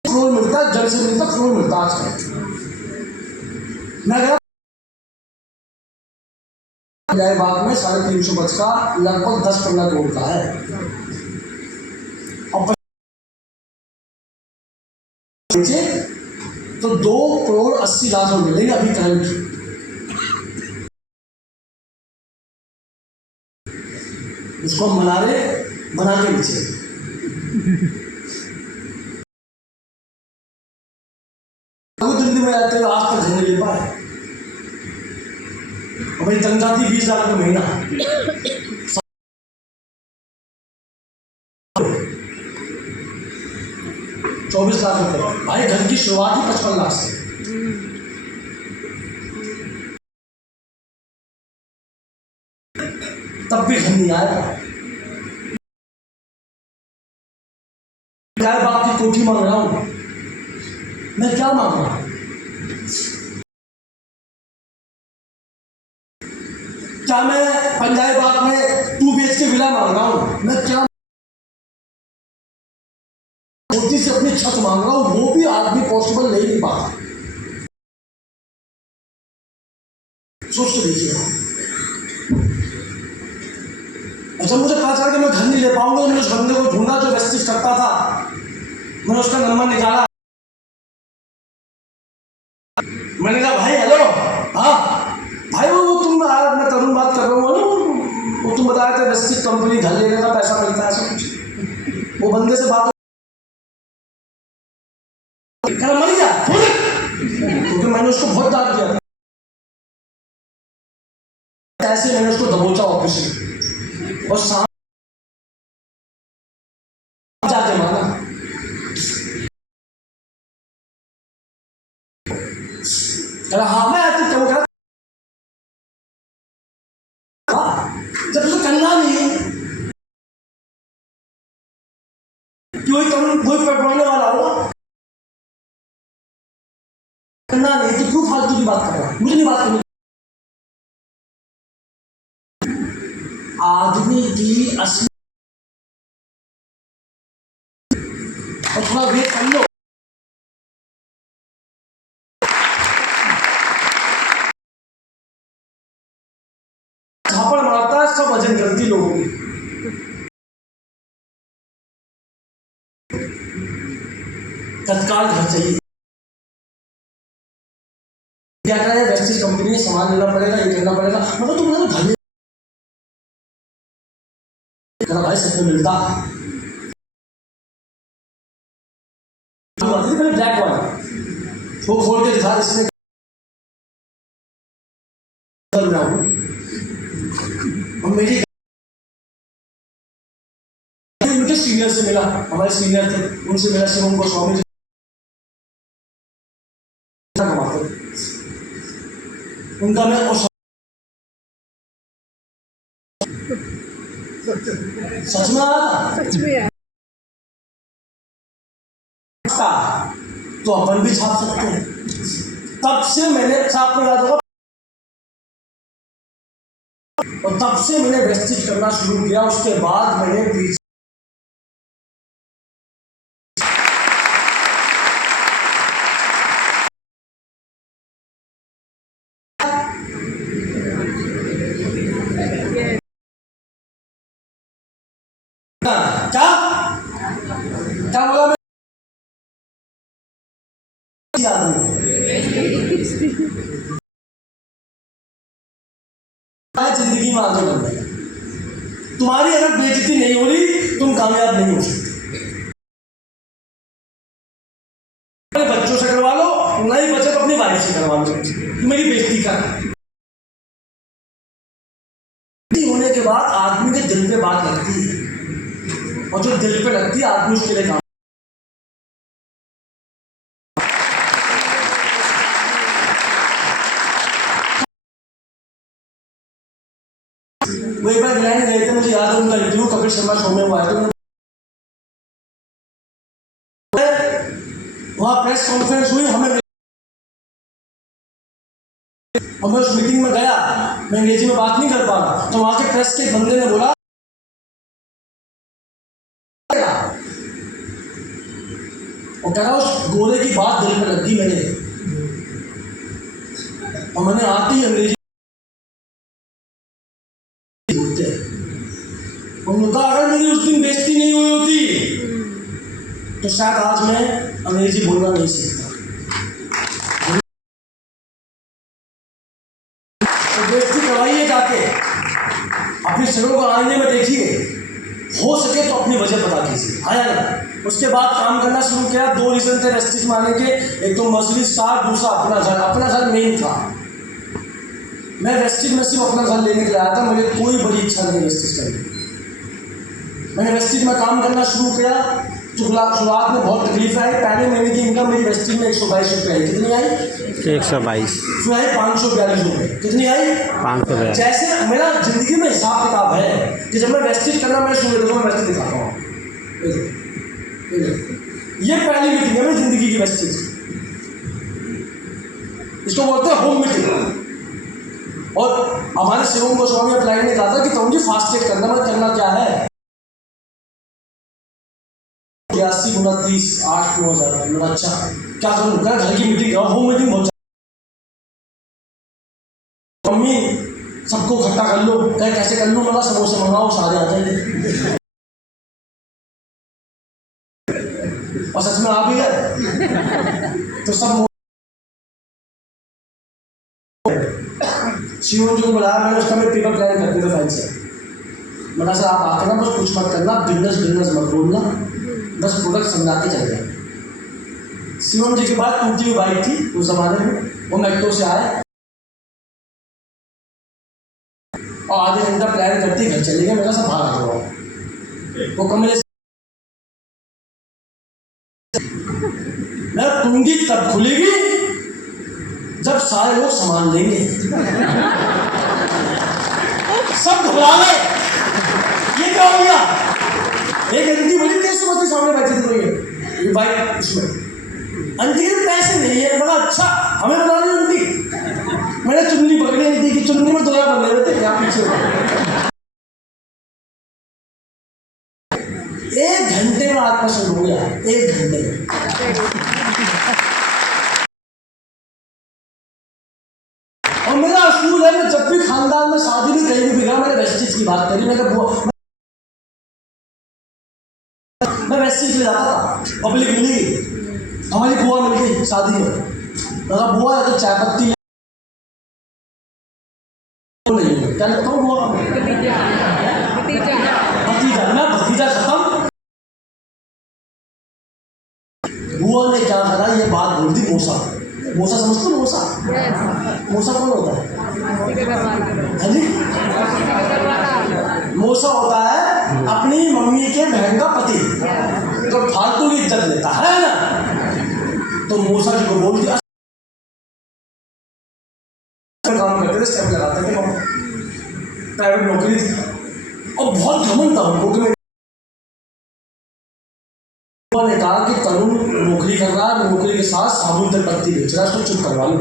फ्लोर मिलता है, जल से मिलता फ्लोर मिलता आजकल। मैं गया बाग में 350 गज का लगभग 10-15 करोड़ का है। और तो 2 करोड़ 80 लाख में मिलेंगे अभी करंट। उसको हम मना रहे बना के नीचे। दिल्ली में जाते हुए आज तक घर नहीं ले पाए। भाई तनख्वाह थी 20 लाख का महीना, 24 लाख रुपए। भाई घर की शुरुआत ही 55 लाख से। तब भी घर नहीं आया। क्या बाप की कोठी मांग रहा हूं मैं, क्या मांग रहा हूं? क्या मैं पंजाब बाग में 2 BHK विला मांग रहा हूं मैं? क्या मोदी से अपनी छत मांग रहा हूं? वो भी आदमी पॉसिबल नहीं पाता। सोच के देखिए। अच्छा मुझे पता चला कि मैं घर नहीं ले पाऊंगा, तो मैंने उस बंदे को ढूंढा जो वेस्टिज करता था। मैंने उसका नंबर निकाला, मैंने कहा भाई हेलो। हाँ भाई वो तुम मैं तरुण बात कर रहा हूँ, वो तुम बताया था वेस्टिज कंपनी घर लेने का पैसा मिलता है ऐसा कुछ। वो बंदे से बात मर गया क्योंकि मैंने उसको बहुत डांट दिया था। ऐसे मैंने उसको दबोचा ऑफिस में और शाम जाके माना। हाँ मैं आती क्या करा जब तुझे करना नहीं क्यों तरुण कोई पढ़ने वाला होगा, करना नहीं तो क्यों फालतू की बात कर रहा है? मुझे नहीं बात करनी। आदमी की असली और थोड़ा वेट कर लो। झापड़ मारता है सब वजन करती लोगों की। तत्काल घर चाहिए। क्या करें वेस्टिज कंपनी में सामान लेना पड़ेगा, ये करना पड़ेगा, मतलब तुम घर भाई सब में मिलता ब्लैक वाला वो खोल के दिखा इसमें मेरी उनके सीनियर से मिला, हमारे सीनियर थे उनसे मिला, शिवम गोस्वामी कमाते उनका मैं और सच में आया था। तो अपन भी छाप सकते हैं। तब से मैंने छाप में याद होगा, और तब से मैंने वेस्टेज करना शुरू किया। उसके बाद मैंने पीछे क्या क्या बोला मैं जिंदगी में आगे बढ़ना है। तुम्हारी अगर बेइज्जती नहीं हो रही तुम कामयाब नहीं हो सकते। अपने बच्चों से करवा लो, नहीं बचे तो अपनी वाइफ से करवा लो, मेरी बेइज्जती कर। होने के बाद आदमी के दिल पे बात लगती है, और जो दिल पे लगती है आदमी उसके लिए काम। वो एक बार इंग्लैंड गए थे, मुझे याद है उनका इंटरव्यू कपिल शर्मा शो में हुआ है। तो वहाँ प्रेस कॉन्फ्रेंस हुई, और मैं उस मीटिंग में गया, मैं अंग्रेजी में बात नहीं कर पा रहा, तो वहाँ के प्रेस के बंदे ने बोला, और कह रहा उस गोरे की बात दिल में लगी मेरे, और मैंने आते ही अंग्रेजी उनका अगर मेरी उस दिन बेइज्जती नहीं हुई होती तो शायद आज मैं अंग्रेजी बोलना नहीं सीखता। तो बेइज्जती करवाइए जाके, अपनी शक्लों को आईने में देखिए, हो सके तो अपनी वजह पता कीजिए, हाँ या ना। उसके बाद काम करना शुरू किया। 2 रीजन थे वेस्टेज में आने के, एक तो मर्सिडीज कार, दूसरा अपना घर। अपना घर मेन था। मैं वेस्टेज में सिर्फ अपना घर लेने के लिए आया था, मुझे कोई बड़ी इच्छा नहीं वेस्टेज करने की। मैंने वेस्टेज में काम करना शुरू किया। शुरुआत में बहुत तकलीफ आई। पहले महीने की इनकम मेरी वेस्टेज में 122 रुपये आई। कितनी आई? 122। फिर आई 542 रुपये। कितनी आई? 542। जैसे मेरा जिंदगी में हिसाब किताब है कि जब मैं वेस्टेज करना मैं शुरू देखो, मैं वेस्टेज दिखाता हूँ। ये पहली मीटिंग है मेरी जिंदगी की वेस्टेज। इसको बोलते हैं होम मीटिंग। और हमारे शिवम गोस्वामी अपलाइन ने कहा था कि तुम जी फास्ट चेक करना, मैं करना क्या है 82 गुना 30 8 9,000। मैंने अच्छा क्या करूँ, घर की मीटिंग करो, होम मीटिंग बहुत। मम्मी सबको इकट्ठा कर लो, कहे कैसे कर लूँ, मैं समोसे मंगाओ, सारे आ जाएंगे। और सच में आ भी गए तो सब शिवम जी को बुलाया मैंने। उसका मैं पेपर प्लान करते थे फाइल से। मैंने सर आप आते ना, बस कुछ मत करना, बिजनेस मत बोलना, बस प्रोडक्ट समझा के चल गए। शिवम जी के बाद टूटी हुई बाइक थी उस जमाने में, वो मेट्रो से आए और आधे घंटा प्लान करते घर चले गए। मेरा सब भाग गया। वो कमरे मैं कुंडी तब खुलेगी जब सारे लोग सामान लेंगे। सब घबरा गए, ये क्या हो गया। एक आंटी बोली कैसे बच्चे सामने बैठी थी, ये बाइक उसमें आंटी के पैसे नहीं है। बोला अच्छा हमें बता दी आंटी। मैंने चुन्नी पकड़ी आंटी की, चुन्नी में 2 बंदे रहते क्या पीछे। 1 घंटे में आत्मसंग हो गया, 1 घंटे में। और मेरा असूल है, मैं जब भी खानदान में शादी भी कहीं भी बिगड़ा, मैंने वेस्टेज की बात करी। मैं वेस्टेज ले जाता था, पब्लिक मिली, हमारी बुआ मिल गई शादी में। मेरा बुआ है तो चाय पत्ती नहीं, क्या लगता हूँ बुआ भतीजा, मैं भतीजा खत्म। बुआ ने क्या करा, ये बात बोल दी मौसा। मौसा समझते हो? मौसा मौसा कौन होता है? मौसा होता है अपनी मम्मी के बहन का पति, तो फालतू की इज्जत लेता है ना। तो मौसा जी को बोल दिया, काम करते थे, स्टेप लगाते थे, प्राइवेट नौकरी थी और बहुत घमंड था उनको कि पापा ने कहा कि तरुण नौकरी कर रहा है, नौकरी के साथ साबुन तेल पत्ती बेच रहा है, उसको चुप करवा लो।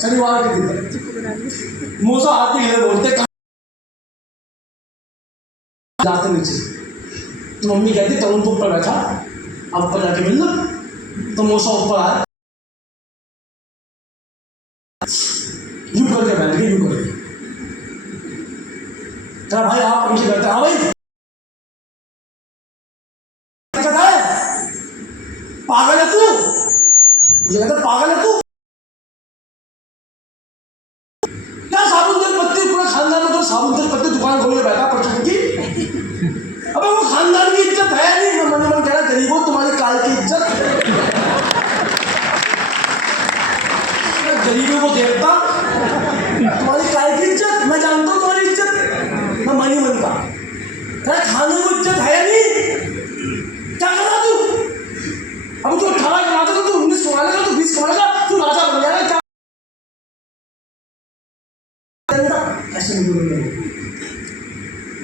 शनिवार के दिन मौसा आते ही बोलते जाते नीचे, तो मम्मी कहती तरुण तो ऊपर बैठा, अब ऊपर जाके मिल लो। तो मौसा ऊपर आया, यूं करके बैठ गए, यूं करके कहा भाई आप नीचे बैठे। हाँ भाई कहता है पागल है तू, मुझे कहता पागल है तू, क्या साबुन तेल पत्ती पूरे खानदान में तो साबुन तेल पत्ती दुकान खोल के बैठा परचून की। अबे वो खानदान की इज्जत है नहीं, मैं मन मन कह रहा गरीबों तुम्हारी काल की इज्जत, गरीबों को देखता तुम्हारी काय की इज्जत, मैं जानता हूँ तुम्हारी इज्जत, मैं मन ही मन का कह खाने को इज्जत है नहीं, क्या कर रहा तू, अब तू 18 कमाता तो तू 19 कमा लेगा, तू 20 कमा लेगा, तू राजा बन जाएगा, क्या ऐसे नहीं बोलेंगे।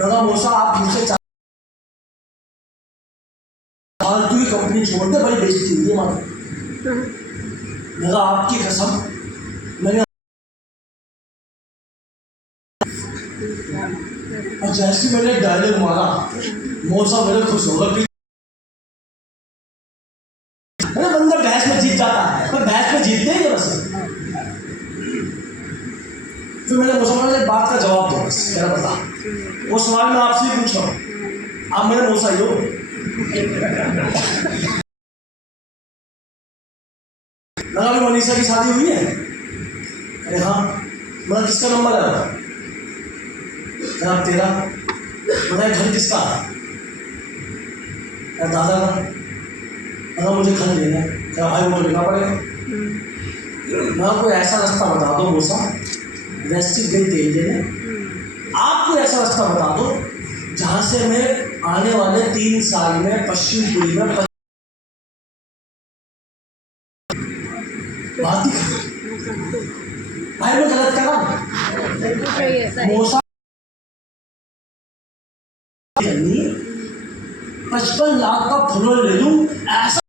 लगा मौसा आप फिर से फालतू की कंपनी छोड़ दे, बड़ी बेइज्जती हुई है हमारी। लगा आपकी कसम, मैंने जैसे मैंने डायलॉग मारा मौसा मेरे खुश होगा। बंदा बहस में जीत जाता है, पर बहस में जीतते ही बस। फिर मैंने मौसा एक बात का जवाब दो, बस क्या बता, वो सवाल मैं आपसे ही पूछ रहा हूँ, आप मेरे मौसा ही हो। लगा भी मनीषा की शादी हुई है? अरे हाँ। मतलब किसका नंबर है? आप तेरा बताए, घर किसका? दादा का। अगर मुझे घर लेना है, क्या भाई वो तो लेना पड़ेगा। मैं आपको ऐसा रास्ता बता दो मौसा, वैसे गई तेल देने, आपको ऐसा रास्ता बता दो जहाँ से मैं आने वाले 3 साल में पश्चिमपुरी में बात ही भाई मैं गलत कर रहा हूँ। मौसा 55 लाख का फ्लोर ले लूं, ऐसा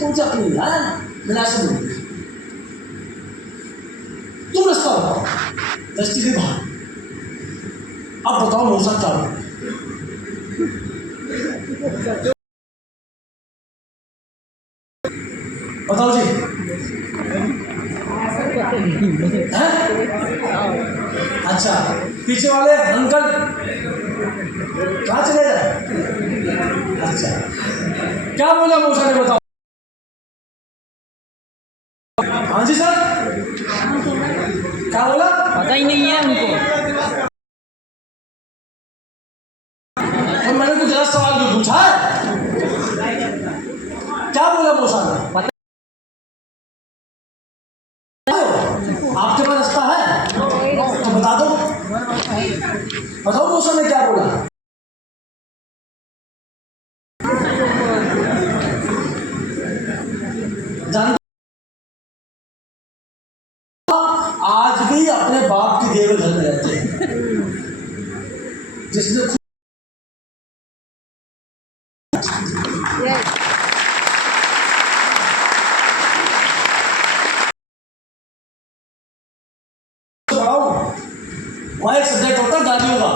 कौन सा अपनी यार, मैंने ऐसा बोल दिया। तुम रास्ता बताओ, दस्ती के बाहर। अब बताओ मौसा क्या हो, बताओ जी। हैं? अच्छा, पीछे वाले अंकल कहाँ चले जाए? अच्छा, क्या बोला मौसा ने, बताओ। हाँ जी सर, क्या बोला? पता ही नहीं है उनको। तो मैंने कुछ गलत सवाल भी पूछा है? क्या बोला मौसा ने? आपके पास रास्ता है तो बता दो, बताओ मौसा ने क्या बोला। जानते आज भी अपने बाप की देव घर में रहते हैं, जिसने वहाँ एक सब्जेक्ट होता है गालियों का,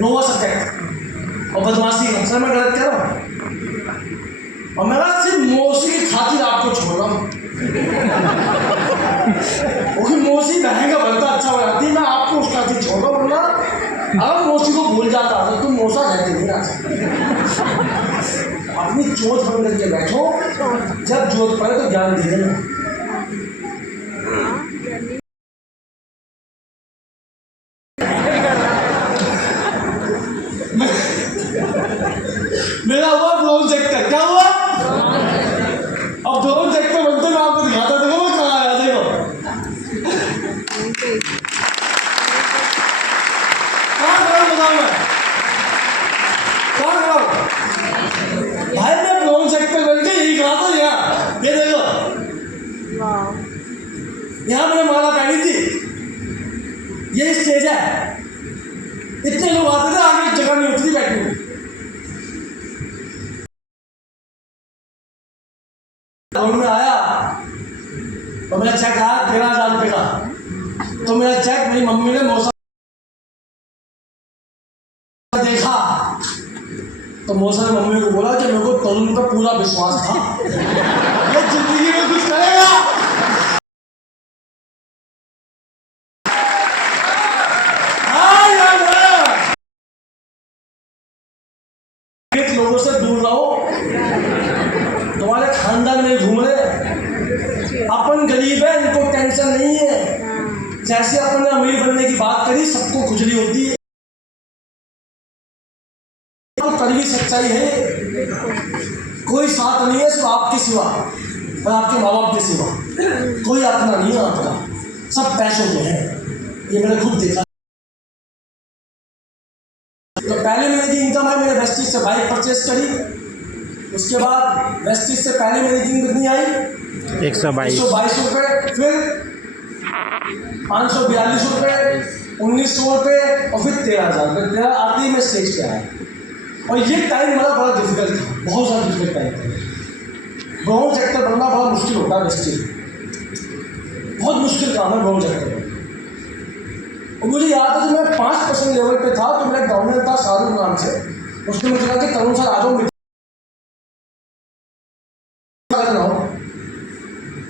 नोवा सब्जेक्ट, और बदमाशी। अक्सर मैं गलत कह रहा हूँ, और मैं सिर्फ मौसी की खातिर आपको छोड़ रहा हूँ, क्योंकि मौसी बहन का भरता अच्छा हो जाती है, मैं आपको उस खातिर छोड़ रहा हूँ, वरना अगर मौसी को भूल जाता तो तुम मौसा कहते नहीं ना। अपनी चोट बंद करके बैठो, जब जोत पड़े तो ज्ञान दे देना। मेरा हुआ ब्राउन सेक्टर, क्या हुआ? अब ब्राउन सेक्टर बनते मैं आपको दिखाता, देखो मैं कहाँ आया, देखो कहाँ खड़ा हूँ, बताऊँ मैं कहाँ खड़ा हूँ भाई, मैं ब्राउन सेक्टर बन के यही खड़ा था यहाँ, ये देखो यहाँ मैंने माला पहनी थी, ये स्टेज है, ही बैठूंगी। दौड़ में आया तो मेरा चेक आया 13,000 रुपये का। तो मेरा चेक मेरी मम्मी ने मौसा देखा तो मौसा ने मम्मी को बोला कि मेरे को तरुण पर पूरा विश्वास था ये जिंदगी में कुछ करेगा। लोगों से दूर रहो, तुम्हारे खानदान में घूम रहे, अपन गरीब है, इनको टेंशन नहीं है। जैसे अपन ने अमीर बनने की बात करी, सबको खुजली होती है, तो कड़वी सच्चाई है। कोई साथ नहीं है सिर्फ आपके सिवा और आपके माँ बाप के सिवा, कोई अपना नहीं है आपका, सब पैसों में है। ये मैंने खुद देखा। तो पहले महीने की इनकम है, मैंने वेस्टिज से बाइक परचेस करी। उसके बाद वेस्टिज से पहले महीने की कितनी आई? 122 रुपये, फिर 542 रुपये, 1900 रुपये और फिर 13,000 रुपये। 13 आते ही मैं स्टेज पे आया और ये टाइम मेरा बड़ा डिफिकल्ट था, बहुत ज़्यादा डिफिकल्ट टाइम था। ब्राउन सेक्टर बनना बड़ा मुश्किल होता है वेस्टिज, बहुत मुश्किल काम है ब्राउन सेक्टर। और मुझे याद है जब मैं 5% लेवल पे था तो मेरा गवर्नर था शाहरुख नाम से, उसने मुझे कहा कि तरुण सर आ जाओ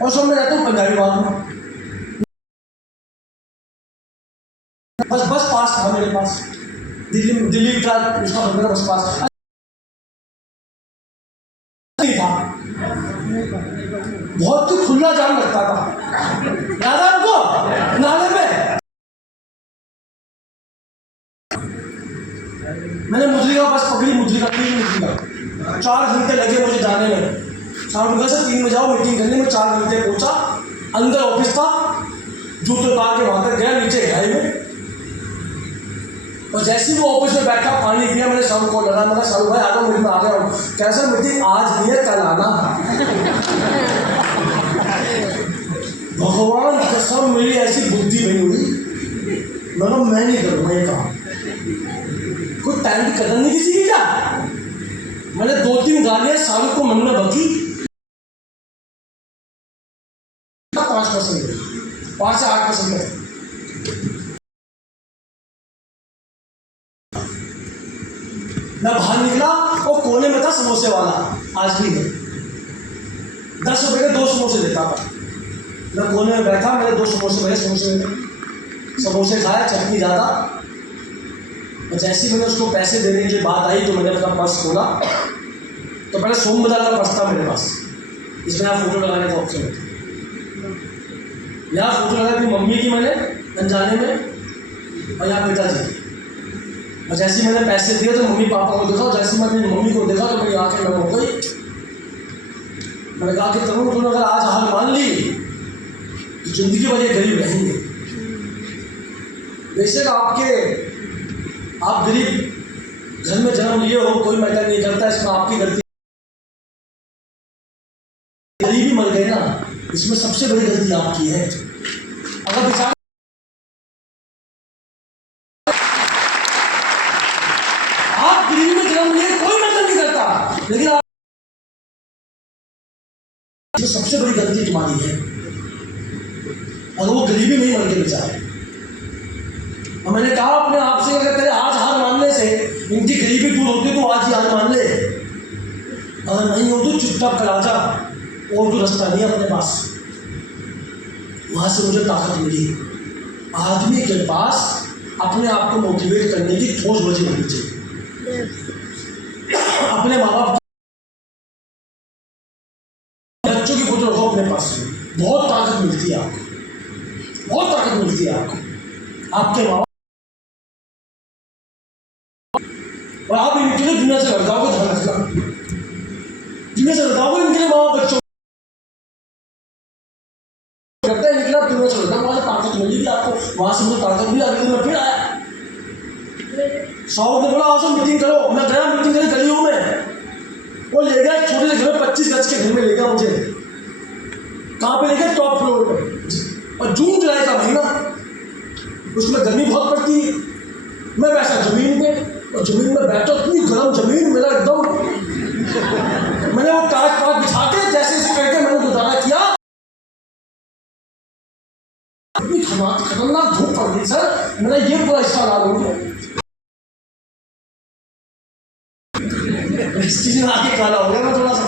और सब मैं रहता हूँ पंजाबी बाग में। बस पास था मेरे पास, दिल्ली का उसका बंदा बस पास नहीं था, बहुत ही खुला जाम लगता था। याद है आपको नाले में मैंने मुजरी का बस पकड़ी, मुजरी का 4 घंटे लगे मुझे जाने में। शाम से 3 बजे आओ मीटिंग करने में, 4 घंटे पहुंचा। अंदर ऑफिस था, जूते उतार के वहां तक गया, नीचे गहराई में। और जैसे ही वो ऑफिस में बैठा, पानी पिया, मैंने शाहरुख को लगा, मैंने शाहरुख भाई आ जाओ मीटिंग में, आ गया हूँ। कैसा मीटिंग आज नहीं है, कल आना। भगवान कसम मेरी ऐसी बुद्धि नहीं हुई, मैं नहीं करूँगा ये काम। कोई टाइम की कदर नहीं किसी की क्या? मैंने 2-3 गालियां शाहरुख को मन में बकी। 5% 5 से 8%। मैं बाहर निकला और कोने में था समोसे वाला, आज भी है। 10 रुपए के 2 समोसे देता था। मैं कोने में बैठा, मैंने 2 समोसे भरे, समोसे खाया, चटनी ज़्यादा। और जैसे ही मैंने उसको पैसे देने की बात आई तो मैंने अपना पर्स खोला तो पहले सोमबाजार का पर्स था मेरे पास, इसमें यहाँ फोटो लगाने का ऑप्शन था। यहाँ फोटो लगाई अपनी मम्मी की मैंने अनजाने में, और यहाँ पिताजी। और जैसे ही मैंने पैसे दिए तो मम्मी पापा को देखा, जैसे मैंने मेरी मम्मी को देखा तो मेरी आंखें नम हो गई। मैंने कहा कि तरुण तुमने अगर आज हार मान ली तो जिंदगी भर ये गरीब रहेंगे। बेशक आप गरीब घर में जन्म लिए हो, कोई मैटर नहीं करता, इसमें आपकी गलती। गरीबी मर गए ना, इसमें सबसे बड़ी गलती आपकी है। अगर बेचारे आप गरीबी में जन्म लिए, कोई मैटर नहीं करता, लेकिन आप सबसे बड़ी गलती तुम्हारी है। अगर वो गरीबी में ही मर गए बेचारे। और मैंने कहा अपने आप से, अगर तेरे आज हार मानने से इनकी गरीबी दूर होती तो आज ही हार मान ले, अगर नहीं हो तो चुपचाप कर आ जा, और तो रास्ता नहीं अपने पास। वहां से मुझे ताकत मिली। आदमी के पास अपने आप को मोटिवेट करने की ठोस वजह होनी चाहिए। अपने माँ बाप बच्चों की फोटो रखो अपने पास, बहुत ताकत मिलती है आपको, बहुत ताकत मिलती है आपको। आपके माँ और आप इनके लिए दुनिया से लड़काओगे, ध्यान रखना, दुनिया से लड़काओगे इनके लिए माँ बाप बच्चों करते हैं, निकला दुनिया से लड़का, वहां से ताकत मिली आपको, वहां से मुझे ताकत मिली। अगले दिन मैं फिर आया, साहब ने बोला आओ सब मीटिंग करो। मैं गया, मीटिंग करी गलियों में, वो ले गया छोटे से घर में, 25 गज के घर में ले गया मुझे। कहाँ पे ले गया? टॉप फ्लोर पे। और जून जुलाई का महीना, उसमें गर्मी बहुत पड़ती है। मैं बैठा जमीन पे, और जमीन में बैठा, इतनी गर्म जमीन, मेरा एकदम, मैंने वो काट पाट बिछा के जैसे जैसे करके मैंने गुजारा किया। इतनी खतरनाक धूप पड़ गई सर, मेरा ये पूरा हिस्सा लाल हो गया, इस चीज में आगे काला हो गया मैं थोड़ा सा,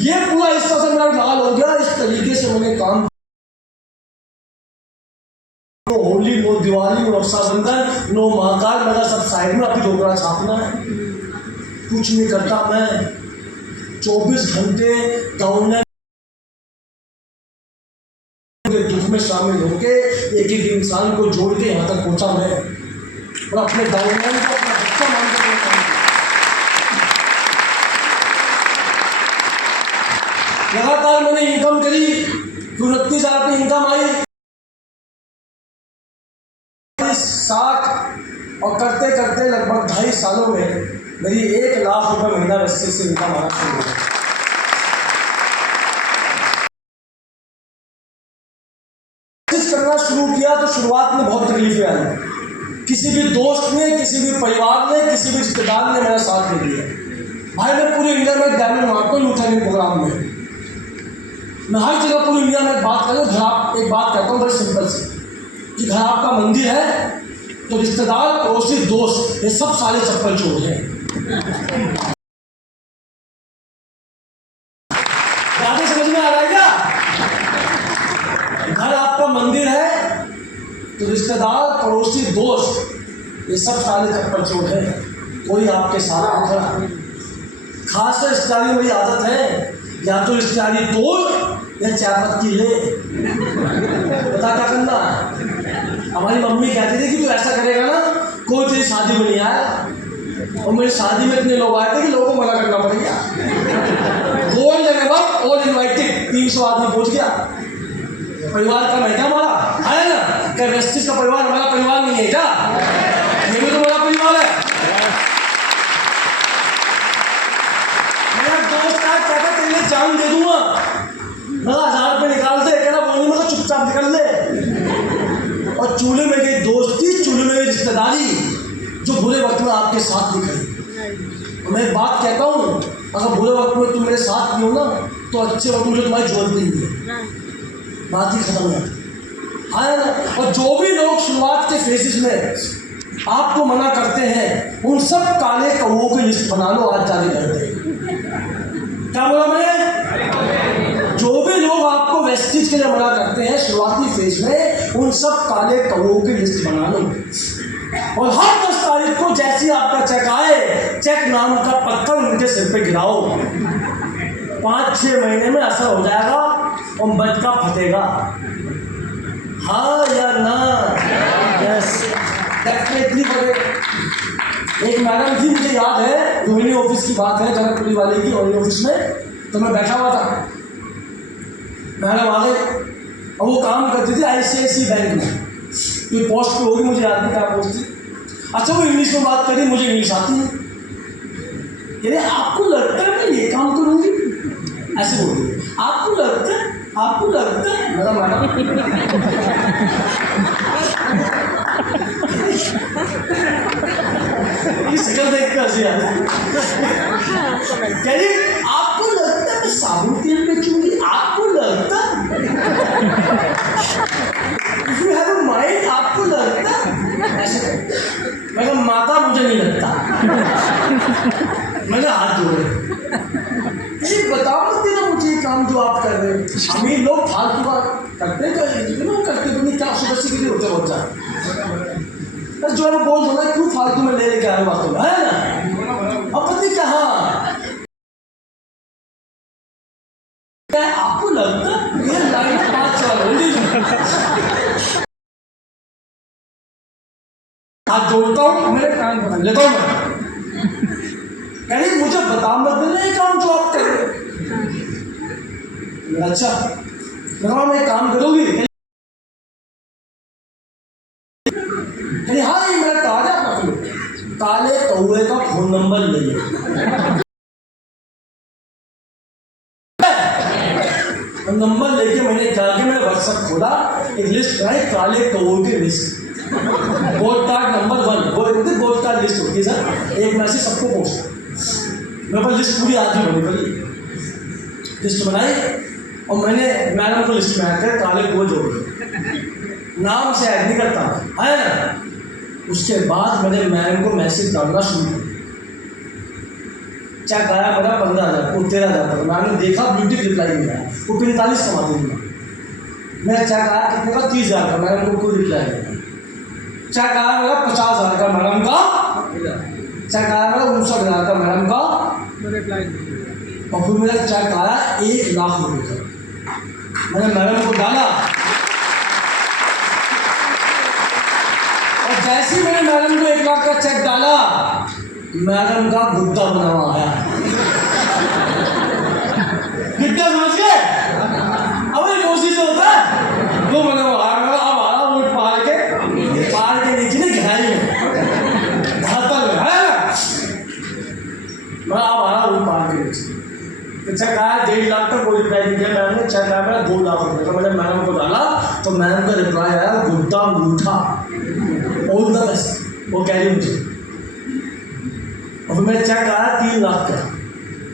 ये पूरा हिस्सा से मेरा लाल हो गया। इस तरीके से मैंने काम, no Holi, no Diwali, no Rakshabandhan, no Mahakal, मेरा सब साइड में, अभी ढोकरा छापना है, कुछ नहीं करता मैं। 24 घंटे दौड़ने के दुख में शामिल होके एक एक इंसान को जोड़ के यहाँ तक पहुंचा मैं, और अपने दौड़ने को अपना बच्चा मान कर लगातार मैंने इनकम करी, 29,000 की इनकम आई, 60, और करते करते लगभग 2.5 सालों में मेरी 1 लाख रुपए महीना रस्सी से इनकम आना शुरू हुआ। करना शुरू किया तो शुरुआत में बहुत तकलीफें आई, किसी भी दोस्त ने, किसी भी परिवार ने, किसी भी रिश्तेदार ने मेरा साथ नहीं दिया। भाई मैं पूरे इंडिया में डायमंड मारता हूँ यूथ प्रोग्राम में, मैं हर जगह पूरी इंडिया में बात करूँ, एक बात कहता हूँ बड़ी सिंपल सी, कि घर आपका मंदिर है तो रिश्तेदार, पड़ोसी, दोस्त, ये सब सारे चप्पल चोर हैं। ज़्यादा समझ में आ रहा है क्या? घर आपका मंदिर है तो रिश्तेदार, पड़ोसी, दोस्त, ये सब सारे चप्पल चोर हैं, कोई आपके साथ नहीं खड़ा। खास रिश्तेदारी मेरी आदत है, या तो रिश्तेदारी तोड़ या चाय पत्ती ले, पता क्या करना। हमारी मम्मी कहती थी कि तू ऐसा करेगा ना कोई तेरी शादी में नहीं आया, और मेरी शादी में इतने लोग आए थे कि लोगों को मना करना पड़ गया। गोल जगह पर ऑल इनवाइटेड 300 आदमी पहुंच गया। परिवार का मैं क्या हमारा है ना, क्या वेस्टिज का परिवार हमारा परिवार नहीं है क्या? ये भी तो मेरा परिवार है। मेरा दोस्त आज कहता तेरे लिए जान दे दूंगा, मेरा 1000 रुपये निकाल दे, कह रहा बोलने में तो चुपचाप निकल ले। और चूल्हे में गई दोस्ती, चूल्हे में गई रिश्तेदारी, जो बुरे वक्त में आपके साथ दिखाई। और मैं एक बात कहता हूँ, अगर बुरे वक्त में तुम मेरे साथ नहीं हो ना, तो अच्छे वक्त में तुम्हारी जरूरत नहीं है, बात ही खत्म है। हाँ ना। और जो भी लोग शुरुआत के फेजेस में आपको मना करते हैं, उन सब काले कौओं की लिस्ट बना लो, आज जाने करते। क्या बोला मैंने? जो भी लोग आपको वेस्टिज के लिए मना करते हैं शुरुआती फेज में, उन सब काले कौओं की लिस्ट बना लो, और हर 10 तारीख को जैसी आपका चेक आए, चेक नाम का पत्थर उनके सिर पे गिराओ। 5-6 महीने में असर हो जाएगा और बचका फटेगा। हाँ या ना? यस, डेफिनेटली फटेगा। एक मैडम थी, मुझे याद है, रोहिणी ऑफिस की बात है, जनकपुरी वाले की रोहिणी ऑफिस में, तो मैं बैठा हुआ था, मैडम आ गई, और वो काम करती थी ICICI बैंक में, कोई पोस्ट पे होगी, मुझे याद नहीं क्या पोस्ट थी। अच्छा, वो इंग्लिश में बात करी, मुझे इंग्लिश आती है, यानी आपको लगता है मैं ये काम करूँगी, ऐसे बोल रही है, आपको लगता है, आपको लगता है, मेरा मैडम शक्ल देख कर हंसी आती, आपको लगता है मैं साबुन तेल बेचूंगी, आपको लगता यू हैव अ माइंड, आपको लगता ऐसे। मैं माता मुझे नहीं लगता, मैंने हाथ जोड़े, बताओ मत देना मुझे काम जो आप कर रहे हैं। अमीर लोग फालतू बात करते हैं, करते नहीं, क्या सुबह से किसी होते बहुत ज़्यादा बस जो है बोल दो ना, क्यों फालतू में ले लेके आए बातों है ना। अब पता क्या, आपको लगता ये लाइन 5 साल हाथ जोड़ता हूँ, मेरे कान बना लेता हूँ मैं, मुझे बता मत देना ये काम जो आप कर रहे हो। अच्छा, मैं एक काम करोगी? हाँ, ये मेरा ताजा काले कौए का फोन नंबर ले लिया, नंबर लेके मैंने जाके मैंने व्हाट्सएप खोला, एक लिस्ट बनाई काले कौओं की list, board card number 1, list होती है सर, एक मैसेज सबको पहुँचता। मेरे पास लिस्ट पूरी आज ही बनी पड़ी, लिस्ट बनाई और मैंने मैडम को लिस्ट में ऐड कर काले कुएं जोड़े, नाम से ऐड नहीं करता है ना। उसके बाद मैंने मैडम को मैसेज डालना शुरू किया। चेक आया मेरा 15,000, वो 13,000 पर। मैंने देखा ब्यूटी रिप्लाई मिला, वो 45 कमाती थी। मेरा चेक आया कितने का, 30,000 का, मैडम को कोई रिप्लाई नहीं। चेक आया मेरा 50,000 का, मैडम का चेक आया मेरा 59,000 का, मैडम का रिप्लाई नहीं। और फिर मेरा चेक आया 1 लाख रुपये का। मैंने मैडम को डाला और जैसे ही मैंने मैडम को 1 लाख का चेक डाला, मैडम का गुड्डा बना हुआ आया। गुड्डा समझ गए? अब एक कोशिश होता है वो बना हुआ आया। मेरा अब आ रहा वो पार के नीचे नहीं गहराई में धरतल में है ना। मैं अब आ रहा वो पार के नीचे। चेक आया 1.5 लाख का, कोई रिप्लाई नहीं दिया मैम ने। चेक आया मेरा 2 लाख रुपये का। मैंने मैडम को डाला तो मैडम का रिप्लाई आया गुड्डा अंगूठा, ऑल द बेस्ट। वो कह रही मुझे। और फिर मेरा चेक आया 3 लाख का।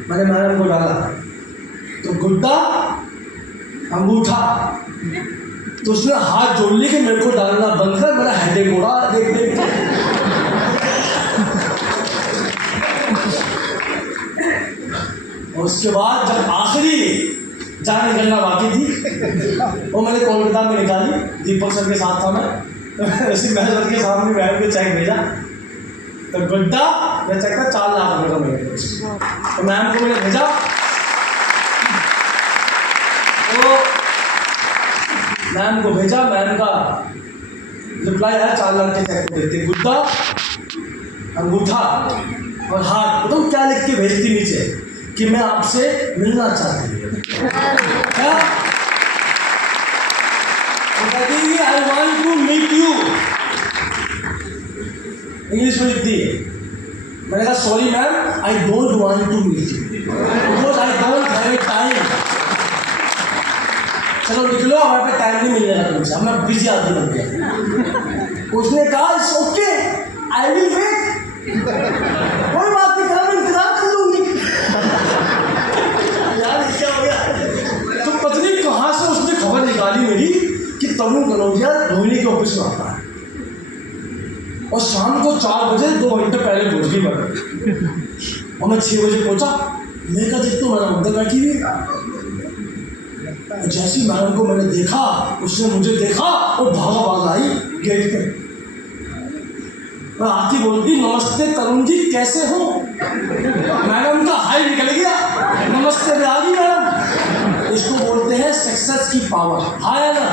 मैंने मैडम को डाला तो गुड्डा अंगूठा। तो उसने हाथ जोड़ ली कि मेरे को डालना बंद कर, मेरा हेडेक हो रहा देख देख के। और उसके बाद जब आखिरी जान निकलना बाकी थी वो मैंने कोलकाता में निकाली। दीपक सर के साथ था मैं, उसी महल के सामने बैठ के चेक भेजा तो गुड्डा मैं चेक था 4 लाख रुपये का मिला। तो मैम को मैंने भेजा तो मैम को भेजा, मैम का रिप्लाई आया 4 लाख के चेक को देते गुड्डा अंगूठा और हाथ। बताओ क्या लिख के भेजती नीचे कि मैं आपसे मिलना चाहती हूँ। क्या कहती I want to meet you, English में लिखती है। मैंने कहा sorry ma'am, I don't want to meet you because I don't have time. चलो निकलो, हमारे पे टाइम नहीं मिल रहा तुमसे, मैं बिजी आदमी बन गया। उसने कहा it's okay, I will wait, कोई बात नहीं, मैं इंतजार कर लूंगी। यार क्या हो गया? तो पता नहीं कहाँ से उसने खबर निकाली मेरी कि तरुण कनौजिया रोहिणी के ऑफिस में आता है और शाम को 4 बजे 2 घंटे पहले पहुँच गई मैं। और मैं 6 बजे पहुँचा। मैं कहा देखता हूँ मैडम अंदर बैठी हुई। जैसी मैडम को मैंने देखा, उसने मुझे देखा और भागा भाग आई गेट पे। मैं आती बोलती नमस्ते तरुण जी कैसे हो। मैडम का हाई निकल गया, नमस्ते पे आ गई मैडम। इसको बोलते हैं सक्सेस की पावर। हाय ना,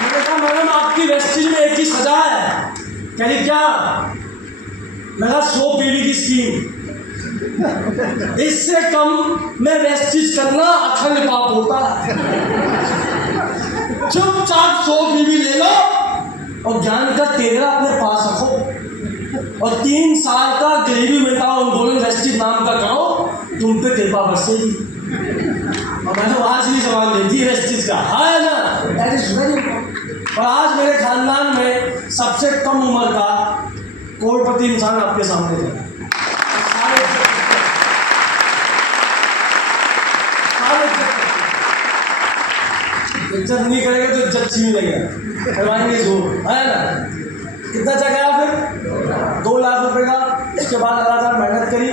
मैंने कहा मैडम आपकी वेस्टिज में एक ही सजा है। कह रही क्या? मैं कहा 100 पीवी की स्कीम, इससे कम में वेस्टिज करना अखंड पाप होता है। चुपचाप 100 पीवी ले लो और ज्ञान का तेरा अपने पास रखो और 3 साल का गरीबी मिटाओ आंदोलन वेस्टिज नाम का करो, तुम पे कृपा बरसेगी। और मैंने आज भी सवाल देती है वेस्टिज का, है ना, दैट इज वेरी इम्पोर्टेंट। और आज मेरे खानदान में सबसे कम उम्र का करोड़पति इंसान आपके सामने है। इज्जत नहीं करेगा तो इज्जत छीन लेगा, करवाएंगे जोर, है ना। कितना चेक आया फिर? 2 लाख रुपए का। इसके बाद लगातार मेहनत करी,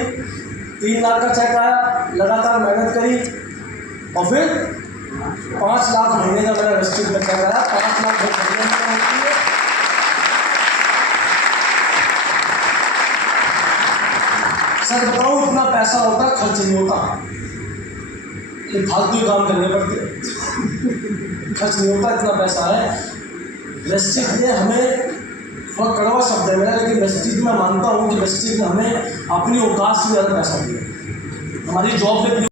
3 लाख का चेक आया, लगातार मेहनत करी और फिर 5 लाख महीने का मेरा रजिस्ट्रेशन में चेक आया। 5 लाख सर बताऊँ इतना पैसा होता खर्च नहीं होता, ये फालतू काम करने पड़ते, खर्च नहीं होता, इतना पैसा है। वेस्टिज ने हमें, थोड़ा कड़वा शब्द है मेरा, लेकिन वेस्टिज में मानता हूँ कि वेस्टिज ने हमें अपनी औकात से ज़्यादा पैसा दिया। हमारी जॉब में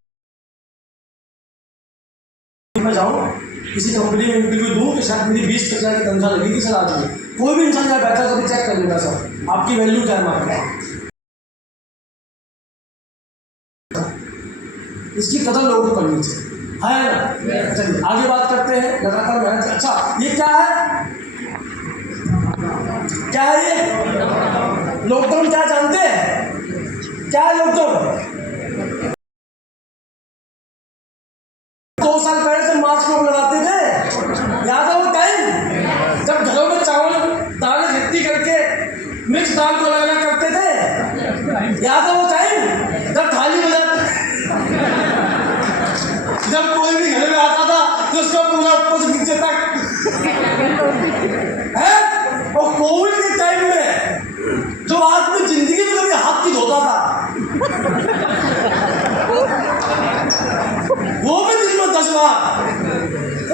मैं जाऊँ किसी कंपनी में इंटरव्यू दूँ कि शायद मेरी 20-25 हज़ार की तनख्वाह लगेगी सर आज में, कोई भी इंसान जहाँ बैठा कभी चेक कर लेगा सर आपकी वैल्यू क्या है मार्केट, इसकी कदर लोगों को करनी चाहिए। है ना? चलिए आगे बात करते हैं। लगातार मेहनत। अच्छा ये क्या है? क्या है ये? लॉकडाउन क्या जानते हैं? क्या है लॉकडाउन? 2 साल पहले से मास्क लोग लगाते थे, याद है वो टाइम जब घरों में चावल दालें इकट्ठी करके मिक्स दाल को अलग अलग करते थे? याद है वो टाइम जब थाली बजाते, जब कोई भी घर में आता था तो उसका पूरा ऊपर से नीचे तक है। और कोविड के टाइम में जो आदमी जिंदगी में कभी हाथ नहीं धोता था वो भी दिन में 10 बार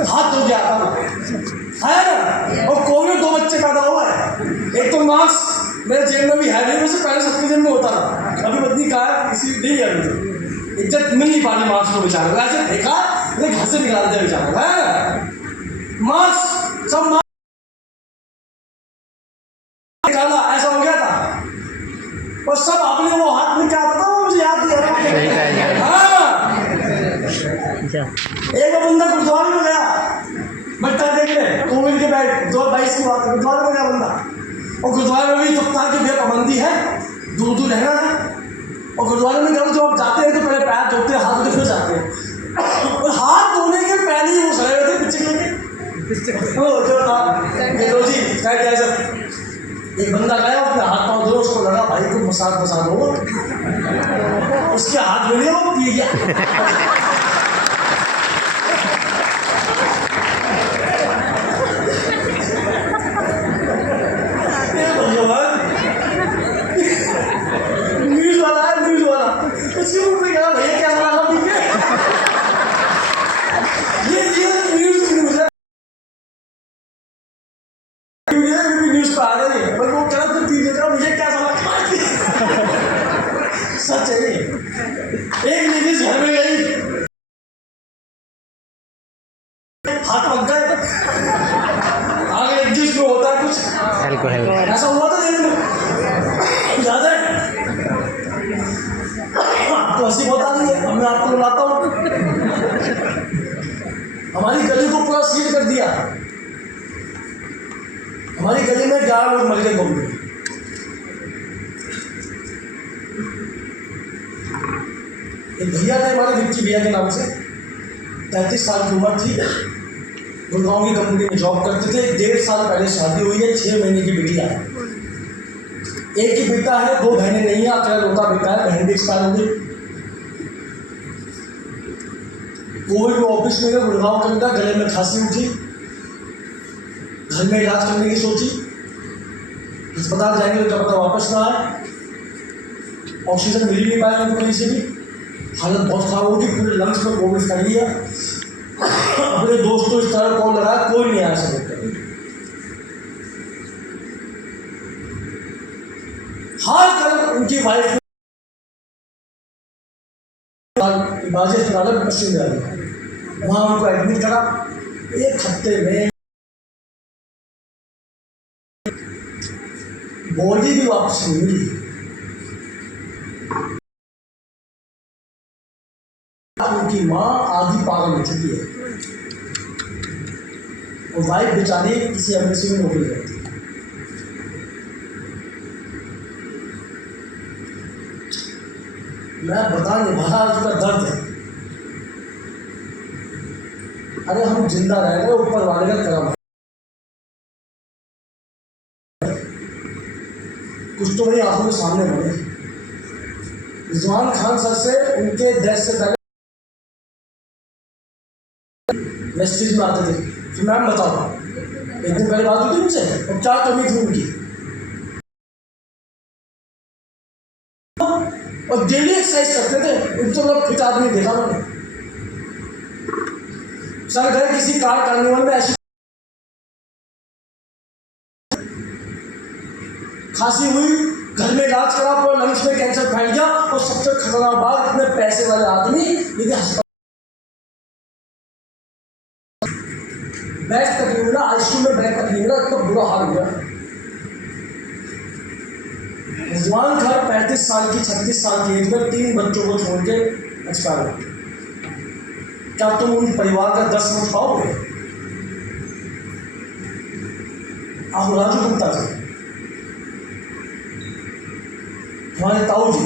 हाथ धो के आता था, है ना? और कोविड में 2 बच्चे पैदा हुआ है। एक तो मास्क मेरे जेब में भी है, नहीं मुझसे पहले सबके जेब में होता था, अभी बदली कहा है किसी नहीं है, मुझे इज्जत मिल नहीं पानी मास्क को बेचारे को, ऐसे फेंका लेकिन घर से निकाल दिया बेचारे को, है ना? मास्क सब निकाला, ऐसा हो गया था। और सब आपने वो हाथ में क्या आता था वो मुझे याद नहीं आ रहा। हाँ एक बंदा गुरुद्वारे में गया बट्टा देखने, कोविड के बैठ 2022 की बात, गुरुद्वारे में गया बंदा, और गुरुद्वारे में भी सप्ताह की पाबंदी है, दूर दूर रहना है। और गुरुद्वारे में जब आप जाते हैं तो पहले पैर धोते हैं, हाथ धोते फिर जाते हैं। और हाथ धोने के पहले ही वो खड़े होते पीछे लेके जो था जी क्या एक बंदा गया उसने हाथ पाँव धो, उसको लगा भाई को मसाज हो, उसके हाथ में वो पी गया। न्यूज वाला है, न्यूज वाला उसके मुंह में कहा भैया क्या लगा पी के, ये न्यूज की न्यूज है, न्यूज पे आ रही है, पर वो कह रहा था मुझे क्या समझ सच है। एक लेडीज घर में गई, हाथ लग गए, आगे एक जूस में होता है कुछ ऐसा हुआ था देखने में, याद है? आपको हंसी बहुत आ रही है, अब मैं आपको बुलाता हूँ। हमारी गली को पूरा सील कर दिया, हमारी गली में 11 लोग मर गए कोविड में। एक भैया थे हमारे विक्की भैया के नाम से, 35 साल की उम्र थी, गुड़गांव की कंपनी में जॉब करते थे। 1.5 साल पहले शादी हुई है, 6 महीने की बेटी है, एक ही बेटा है, 2 बहनें नहीं है, अकेला रोता बेटा है, बहन भी एक्सपायर हो गई। कोविड में ऑफिस में गए गुड़गांव के अंदर, गले में खांसी उठी, घर में इलाज करने की सोची, अस्पताल जाएंगे तो क्या पता वापस ना आए, ऑक्सीजन मिल ही नहीं पाएगा उनको कहीं से भी, हालत बहुत खराब होगी, पूरे लंग्स में कोविड कर लिया। अपने दोस्तों इस तरह कॉल लगाया, कोई नहीं आया सब, हर तरफ उनकी वाइफ बाजी अस्पताल में पश्चिम में, वहाँ उनको एडमिट करा। 1 हफ्ते में बॉडी भी वापस नहीं मिली। उनकी माँ आधी पागल हो चुकी है और वाइफ बेचारी किसी एमएनसी में नौकरी करती है। मैं बता नहीं भला उसका दर्द है। अरे हम जिंदा रह गए, ऊपर वाले का करम, कुछ तो मेरी आंखों के सामने बने। रिजवान खान सर से उनके डेथ से पहले मैसेज में आते थे कि मैम बताओ, एक दिन पहले बात हुई थी मुझसे और क्या कमी थी उनकी, और डेली एक्सरसाइज करते थे। उनसे लोग फिट आदमी देखा मैंने। सर गए किसी कार कार्निवल में, ऐसी खांसी हुई, घर में इलाज करा, पूरा लंग्स में कैंसर फैल गया, और सबसे खतरनाक बात, इतने पैसे वाले आदमी लेकिन अस्पताल बैठ तक नहीं मिला, आईसीयू में बैठ तक नहीं मिला, इतना बुरा हाल हुआ। रिजवान खान 35 साल की 36 साल की एज में 3 बच्चों को छोड़ के एक्सपायर हो गए। क्या तुम उन परिवार का 10 समझ पाओगे? आप राजू गुप्ता जी, हमारे ताऊ जी,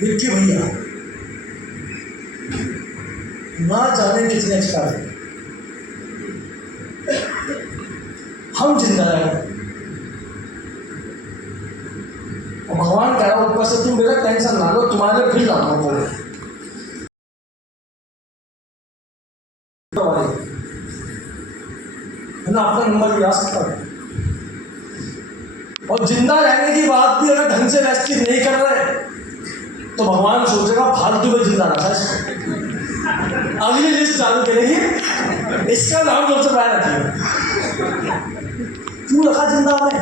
विक्की भैया, ना जाने कितने एक्सपायर है, हम जिंदा रहे। और भगवान कह रहा ऊपर से तुम मेरा टेंशन ना लो, तुम्हारे फिर लाना होगा। ना अपना नंबर भी आ सकता है। और जिंदा रहने की बात भी अगर ढंग से व्यवस्थित नहीं कर रहे तो भगवान सोचेगा फालतू में जिंदा रखा इसको। अगली लिस्ट चालू करेगी, इसका नाम सबसे पहले रखिए। क्यों रखा जिंदा में?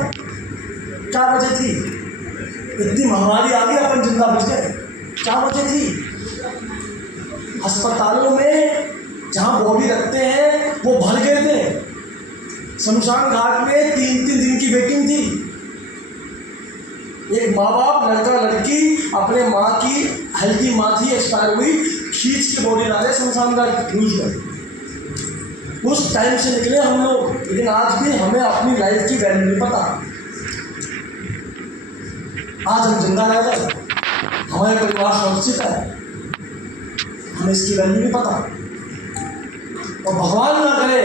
क्या वजह थी? इतनी महामारी आ गई, अपन जिंदा बच गए, क्या वजह थी? अस्पतालों में जहां बॉडी रखते हैं वो भर गए थे। शमशान घाट में 3-3 दिन की वेटिंग थी। एक माँ बाप, लड़का लड़की, अपने माँ की हेल्थी माँ थी, एक्सपायर हुई, खींच के बॉडी डाले शमशान घाट यूज में। उस टाइम से निकले हम लोग, लेकिन आज भी हमें अपनी लाइफ की वैल्यू नहीं पता। आज हम जिंदा रह गए, हमारे परिवार सुरक्षित है, हमें इसकी वैल्यू नहीं पता। और भगवान ना करे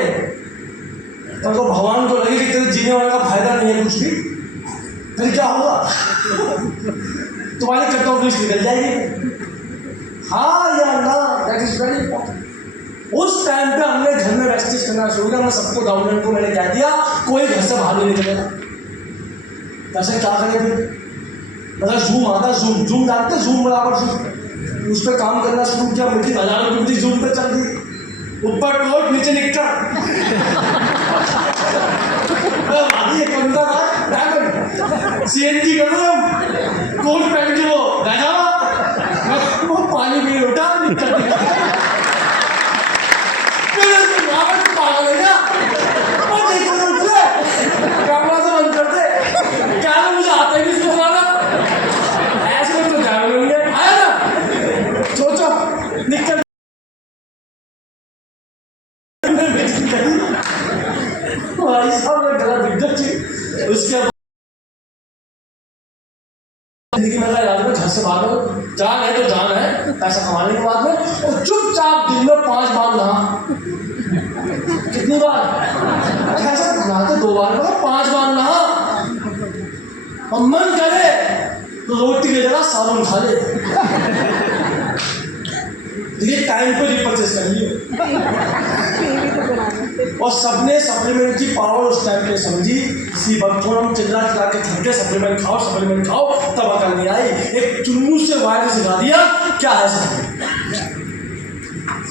तो भगवान को लगे कि तेरे जीने वाले का फायदा नहीं है कुछ भी, फिर क्या होगा? तुम्हारी कट ऑफ लिस्ट निकल जाएगी। हाँ या ना, दैट इज वेरी इंपॉर्टेंट। उस टाइम पे हमने घर में रेस्टिस करना शुरू किया। मैं सबको गवर्नमेंट को मैंने कह दिया कोई घर से बाहर नहीं निकलेगा। कैसे क्या करें फिर? मतलब जूम आता, जूम जानते, जूम बराबर जूम, उस पर काम करना शुरू किया। मीटिंग हजारों की जूम पे चल रही, ऊपर कोट नीचे निकल एक बंदा था सीएनजी कर रहा हूँ, कोट पहन के वो बैठा, वो पानी पी उठा निकल पागल है क्या? और देखो तो उठे कैमरा से बंद करते, क्या मुझे आता ही नहीं इसको बनाना, ऐसे तो जान लेंगे। आया ना, सोचो निकल भाई साहब ने गला दिक्कत थी। उसके बाद जिंदगी में याद में घर से बाहर जान है तो जान है, पैसा कमाने के बाद में, और चुपचाप दिन में 5 बार नहा। कितनी बार? ऐसा नहाते 2 बार, 5 बार नहा। और मन करे तो रोटी की जगह साबुन खा ले। ये टाइम पे रिपर्चेस कर लियो। और सबने सप्लीमेंट की पावर उस टाइम पे समझी। इसी वक्त हम चिल्ला चिल्ला के थके सप्लीमेंट खाओ, तब अकल नहीं आई। एक चुन्नू से वायरस सिखा दिया क्या है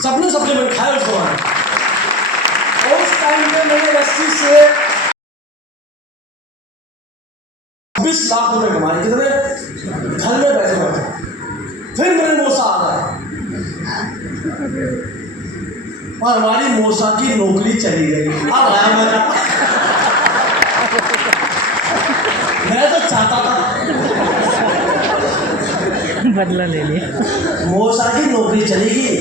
सबने सप्लीमेंट खाया उसको। उस टाइम पे मैंने रस्सी से 20 लाख रुपए कमाए, कितने? घर में बैठे बैठे। फिर मेरे मोसा आ गया और हमारी मोसा की नौकरी चली गई। अब आया मजा। मैं तो चाहता था बदला ले लिया। मोसा की नौकरी चली गई,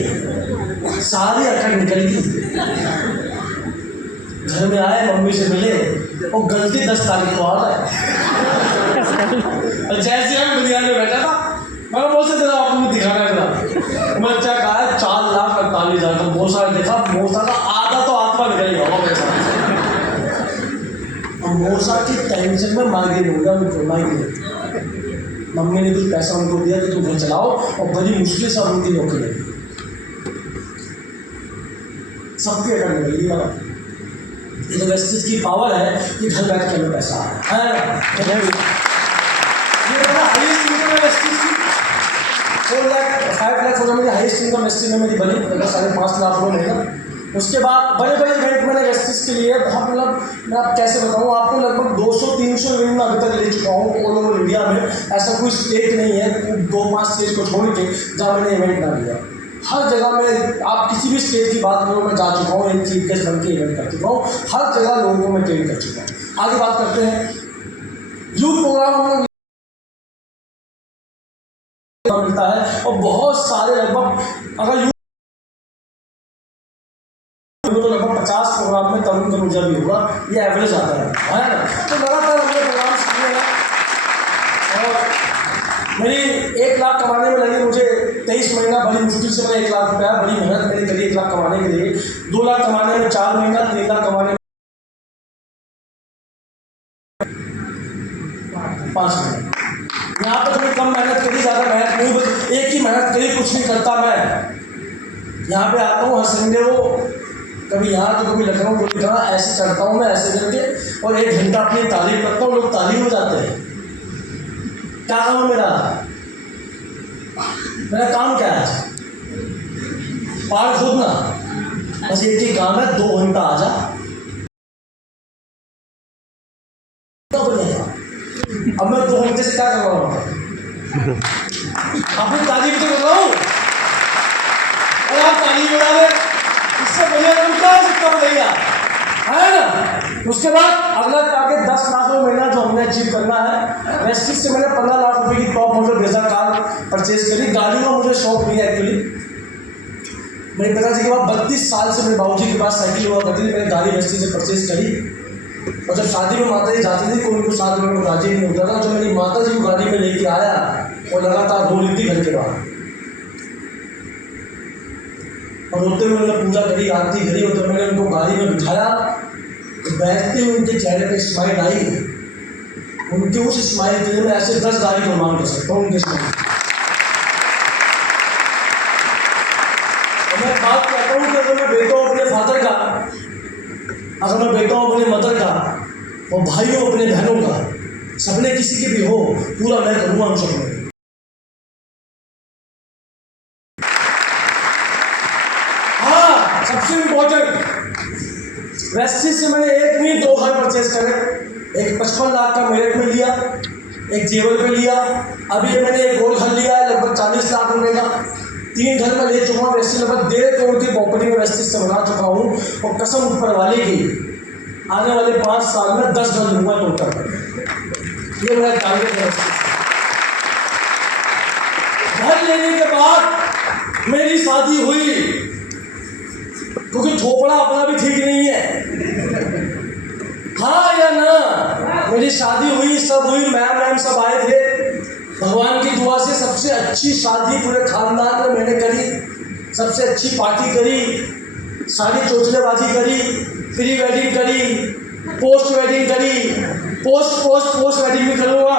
सारी अकड़ निकल गई। घर में आए, मम्मी से मिले, और गलती 10 तारीख को आ रहा है। जैसे हम दुनिया में बैठा था, मैं मोसा तेरा आपको दिखाना था। मैं क्या कहा 4,48,000 का मोसा देखा, मोसा का आधा तो आत्मा निकल गया पैसा। और मोसा की टेंशन में माइग्रेन हो गया मुझको, माइग्रेन। मम्मी ने कुछ पैसा उनको दिया कि तुम घर चलाओ, और बड़ी मुश्किल से उनकी नौकरी लगी। सबके अकड़ में लगी वाला। ये तो वेस्टिज की पावर है कि घर बैठ के हमें पैसा आ रहा है। ये बड़ा हाईएस्ट इनकम है वेस्टिज की। 4 लाख 5 लाख हो मेरी हाईएस्ट इनकम वेस्टिज में मेरी बनी, मतलब 5.5 लाख रुपये महीना। उसके बाद बड़े बड़े इवेंट मैंने वेस्टिज के लिए बहुत, मतलब मैं आप कैसे बताऊँ आपको, लगभग 200-300 इवेंट में अभी तक ले चुका हूँ ऑल ओवर इंडिया में। ऐसा कोई स्टेट नहीं है 2-5 स्टेट को छोड़ के जहाँ मैंने इवेंट ना लिया। हर जगह में आप किसी भी स्टेट की बात करो, मैं जा चुका हूँ, एक चीफ गेस्ट बन के इवेंट कर चुका हूँ, हर जगह लोगों को मैं ट्रेन कर चुका हूँ। आगे बात करते हैं यूथ प्रोग्राम हम लोग मिलता है, और बहुत सारे लगभग अगर प्रोग्राम में तरुण तनुजा भी होगा, ये एवरेज आता है ना। तो लगातार हमने प्रोग्राम किए हैं और मेरी 1 लाख कमाने में लगी मुझे 23 महीना, बड़ी मुश्किल से मैंने 1 लाख रुपया, बड़ी मेहनत मैंने करी 1 लाख कमाने के लिए। 2 लाख कमाने में 4 महीना, 3 लाख कमाने में 5 महीने। यहाँ पर थोड़ी कम मेहनत करी, ज़्यादा मेहनत नहीं, बस एक ही मेहनत करी, कुछ नहीं करता मैं। यहाँ पे आता हूँ हर संडे को, कभी यहाँ तो कभी लखनऊ, कभी कहाँ, ऐसे चढ़ता हूँ मैं ऐसे करके और 1 घंटा अपनी तारीफ करता हूँ, लोग तारीफ हो जाते हैं। क्या काम है मेरा काम क्या है? पहाड़ खोदना, बस एक ही काम है, 2 घंटा आ जा। अब मैं 2 घंटे से क्या कर रहा हूँ? अपनी तारीफ तो कर रहा हूँ और आप तारीफ बता रहे, इससे बढ़िया काम क्या हो सकता बढ़ेगा, है ना। उसके बाद अगला टारगेट 10 लाख महीना जो हमने अचीव करना है। वेस्टिज से मैंने 15 लाख रुपए की top model Brezza car purchase करी। गाड़ी का मुझे शौक नहीं है एक्चुअली। मेरे पिताजी के बाद 32 साल से मेरे बाबूजी के पास साइकिल हुआ करती थी, मैंने गाड़ी वेस्टिज से परचेज करी। और जब शादी में माता जी जाती थी, कोई उनको साथ में उनको राजी नहीं होता था। जब मेरी माता जी को गाड़ी में लेके आया और लगातार रो रही थी घर के बाहर, और रोते हुए उन्होंने पूजा करी, आरती करी, और जब मैंने उनको गाड़ी में बिठाया तो बैठते हुए उनके चेहरे पे स्माइल आई। उनके उस स्माइल के लिए मैं ऐसे 10 गाड़ी को मान कर सकता हूँ उनके स्माइल। मैं बात कहता हूँ कि अगर मैं बेटा हूँ अपने फादर का, अगर मैं बेटा हूँ अपने मदर का, और भाई हो अपने बहनों का, सपने किसी के भी हो, पूरा मैं करूँगा उन सपने। हाँ, सबसे इम्पोर्टेंट, वेस्टिज से मैंने 1 नहीं 2 घर परचेज करे। एक 55 लाख का मेरठ में लिया, एक जेवर पे लिया, अभी ये मैंने एक और घर लिया है लगभग 40 लाख रुपए का। 3 घर में ले चुका हूँ वेस्टिज, लगभग 1.5 करोड़ की प्रॉपर्टी में वेस्टिज से बना चुका हूँ। और कसम ऊपर वाले की, आने वाले 5 साल में 10 घर लूँगा टोटल। ये मेरा टारगेट है। घर लेने के बाद मेरी शादी हुई, क्योंकि थोपड़ा अपना भी ठीक नहीं है, हाँ या ना। मेरी शादी हुई, सब हुई, मैम सब आए थे। भगवान की दुआ से सबसे अच्छी शादी पूरे खानदान में मैंने करी, सबसे अच्छी पार्टी करी, सारी चोचलेबाजी करी, प्री वेडिंग करी, पोस्ट वेडिंग करी, पोस्ट वेडिंग भी करूँगा।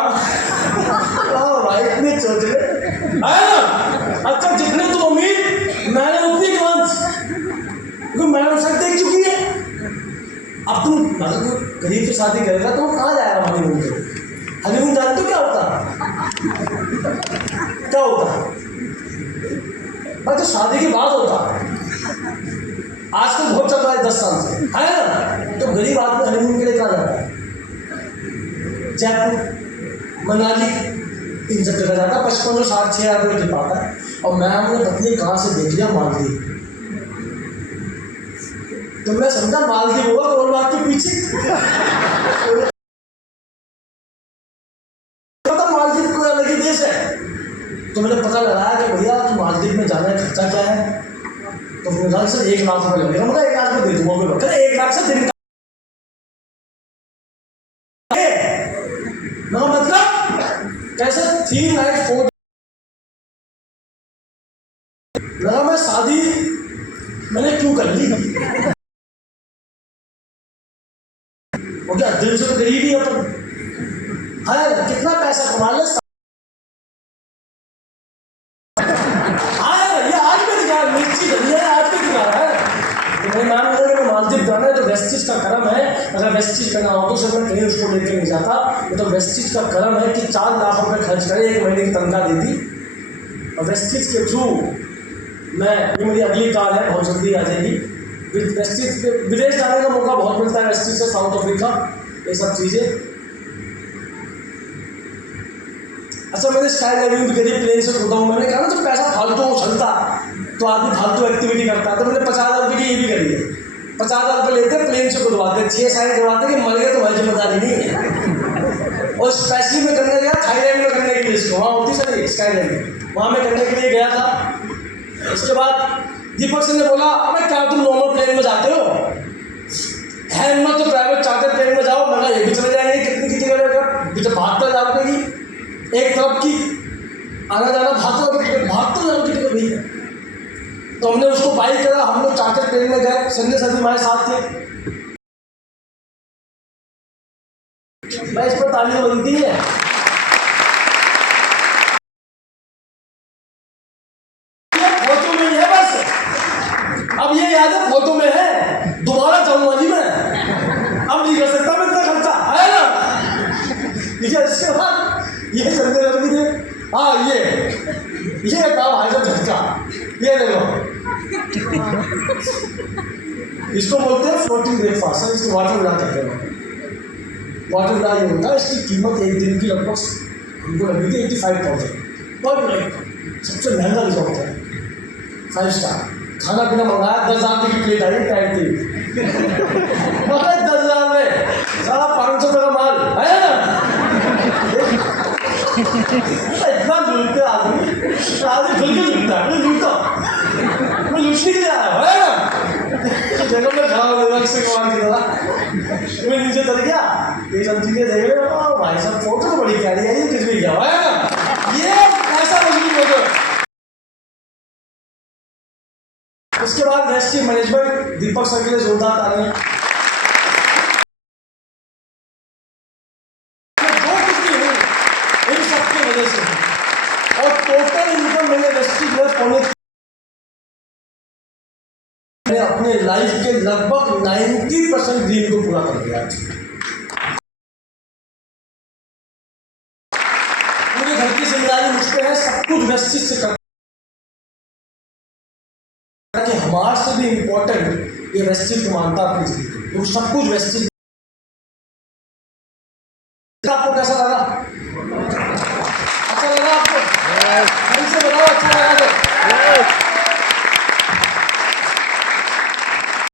भाई इतने चोचले है ना। अच्छा, जितने तुम उम्मीद, मैंने उतनी कौन, क्योंकि मैडम सर देख चुकी है। अब तुम गरीब से शादी करेगा तो कहाँ जाएगा हनीमून के? हनीमून जानते हो क्या होता? क्या होता? तो शादी के बाद होता। आजकल बहुत चल रहा है 10 साल से, है ना। तो गरीब आदमी हनीमून के लिए कहाँ जाता है? जयपुर, मनाली, इन सब जगह जाता है। 55-60 हज़ार रुपये दे पाता है। और मैं अपने पत्नी कहाँ से देख लिया, मालदीव। तो मैं समझा मालदीव होगा करोड़ बाग के पीछे। मालदीव कोई अलग ही देश है। तो मैंने पता लगाया कि भैया कि मालदीव में जाने का खर्चा क्या है। तो मेरे ख्याल से 1 लाख रुपये लगेगा। मतलब 1 लाख में दे दूंगा। 1 लाख से दिन का मतलब कैसे 3 नाइट 4 लगा। मैं शादी मैंने क्यों कर ली? वो क्या दिल से तो गरीब ही अपन है, कितना पैसा कमा ले। ये आज भी दिखा मिर्ची धनिया आज भी दिखा रहा है। तो मैं मान लो कि मालदीव जाना है तो वेस्टिज का कर्म है। अगर वेस्टिज करना हो तो सिर्फ मैं कहीं उसको लेकर नहीं जाता। तो वेस्टिज का कर्म है कि 4 लाख रुपए खर्च करे, 1 महीने की तनख्वाह दे दी। और वेस्टिज के थ्रू मैं, ये मेरी अगली कार है, बहुत जल्दी आ जाएगी। वेस्टिज विदेश जाने का मौका बहुत मिलता है, वेस्टिज से साउथ अफ्रीका, ये सब चीज़ें। अच्छा, मैंने स्काई डाइविंग भी करी, प्लेन से कूदा हूँ। मैंने कहा ना जब पैसा फालतू उछलता तो आदमी फालतू एक्टिविटी करता है। तो मैंने 50,000 रुपये की ये भी करी है। 50,000 रुपये लेते, प्लेन से कूदवाते, 6 साइड करवाते कि मर गए तो भाई जिम्मेदारी नहीं है। और स्पेशली मैं करने गया थाईलैंड में करने के लिए, इसको वहाँ होती सर स्काई डाइविंग, वहाँ मैं करने के लिए गया था। उसके बाद दीपक सिंह ने बोला, अबे क्या तुम नॉर्मल प्लेन में जाते हो? है हिम्मत तो प्राइवेट चार्टर प्लेन में जाओ। मैं ये भी चले जाएंगे, कितनी की टिकट है, 72,000 रुपये की एक तरफ की, आना जाना 72,000 की टिकट नहीं है। तो हमने उसको बाई करा, हम लोग चार्टर प्लेन में गए, संजय सर हमारे साथ थे। मैं इस पर तालियां बनती है। फोटो में है बस, अब ये याद है फोटो में है, दोबारा जाऊंगा जी मैं, अब नहीं कर सकता मैं इतना खर्चा है ना। इसके बाद ये संजय सर भी थे, हाँ ये था भाई साहब झटका, ये देखो इसको बोलते हैं फ्लोटिंग ब्रेकफास्ट, इसको वाटर विला कहते हैं। वाटर विला ये होता है, इसकी कीमत एक दिन की लगभग हमको लगी थी 85,000 पर नाइट। सबसे महंगा रिजॉर्ट है, 5 स्टार। खाना पीना मंगाया, 10,000 की प्लेट आई टाइम की, मतलब 10,000 में सारा 500 का माल है ना। इतना झूलते आदमी खुल के झूलता है, मैं लूटने के लिए आया है ना। जगह में खड़ा हो गया से कमान की तरह, मैं नीचे चल गया, ये सब चीजें देख रहे हो भाई साहब, फोटो तो बड़ी प्यारी है, ये कुछ भी क्या है ना, ये ऐसा मजबूत फोटो। उसके बाद रेस्टी मैनेजमेंट, दीपक सर के लिए जोरदार तालियां। जो कुछ भी हुई इन सबकी वजह से, और टोटल इनकम मैंने रेस्टी होने अपने लाइफ के लगभग 90% ड्रीम को पूरा कर दिया। पूरे घर की जिम्मेदारी मुझ पे है, सब कुछ वेस्टिज से कर, कि हमारे से भी इम्पोर्टेंट ये वेस्टिज को मानता अपनी जिंदगी, तो सब कुछ वेस्टिज। आपको कैसा लगा?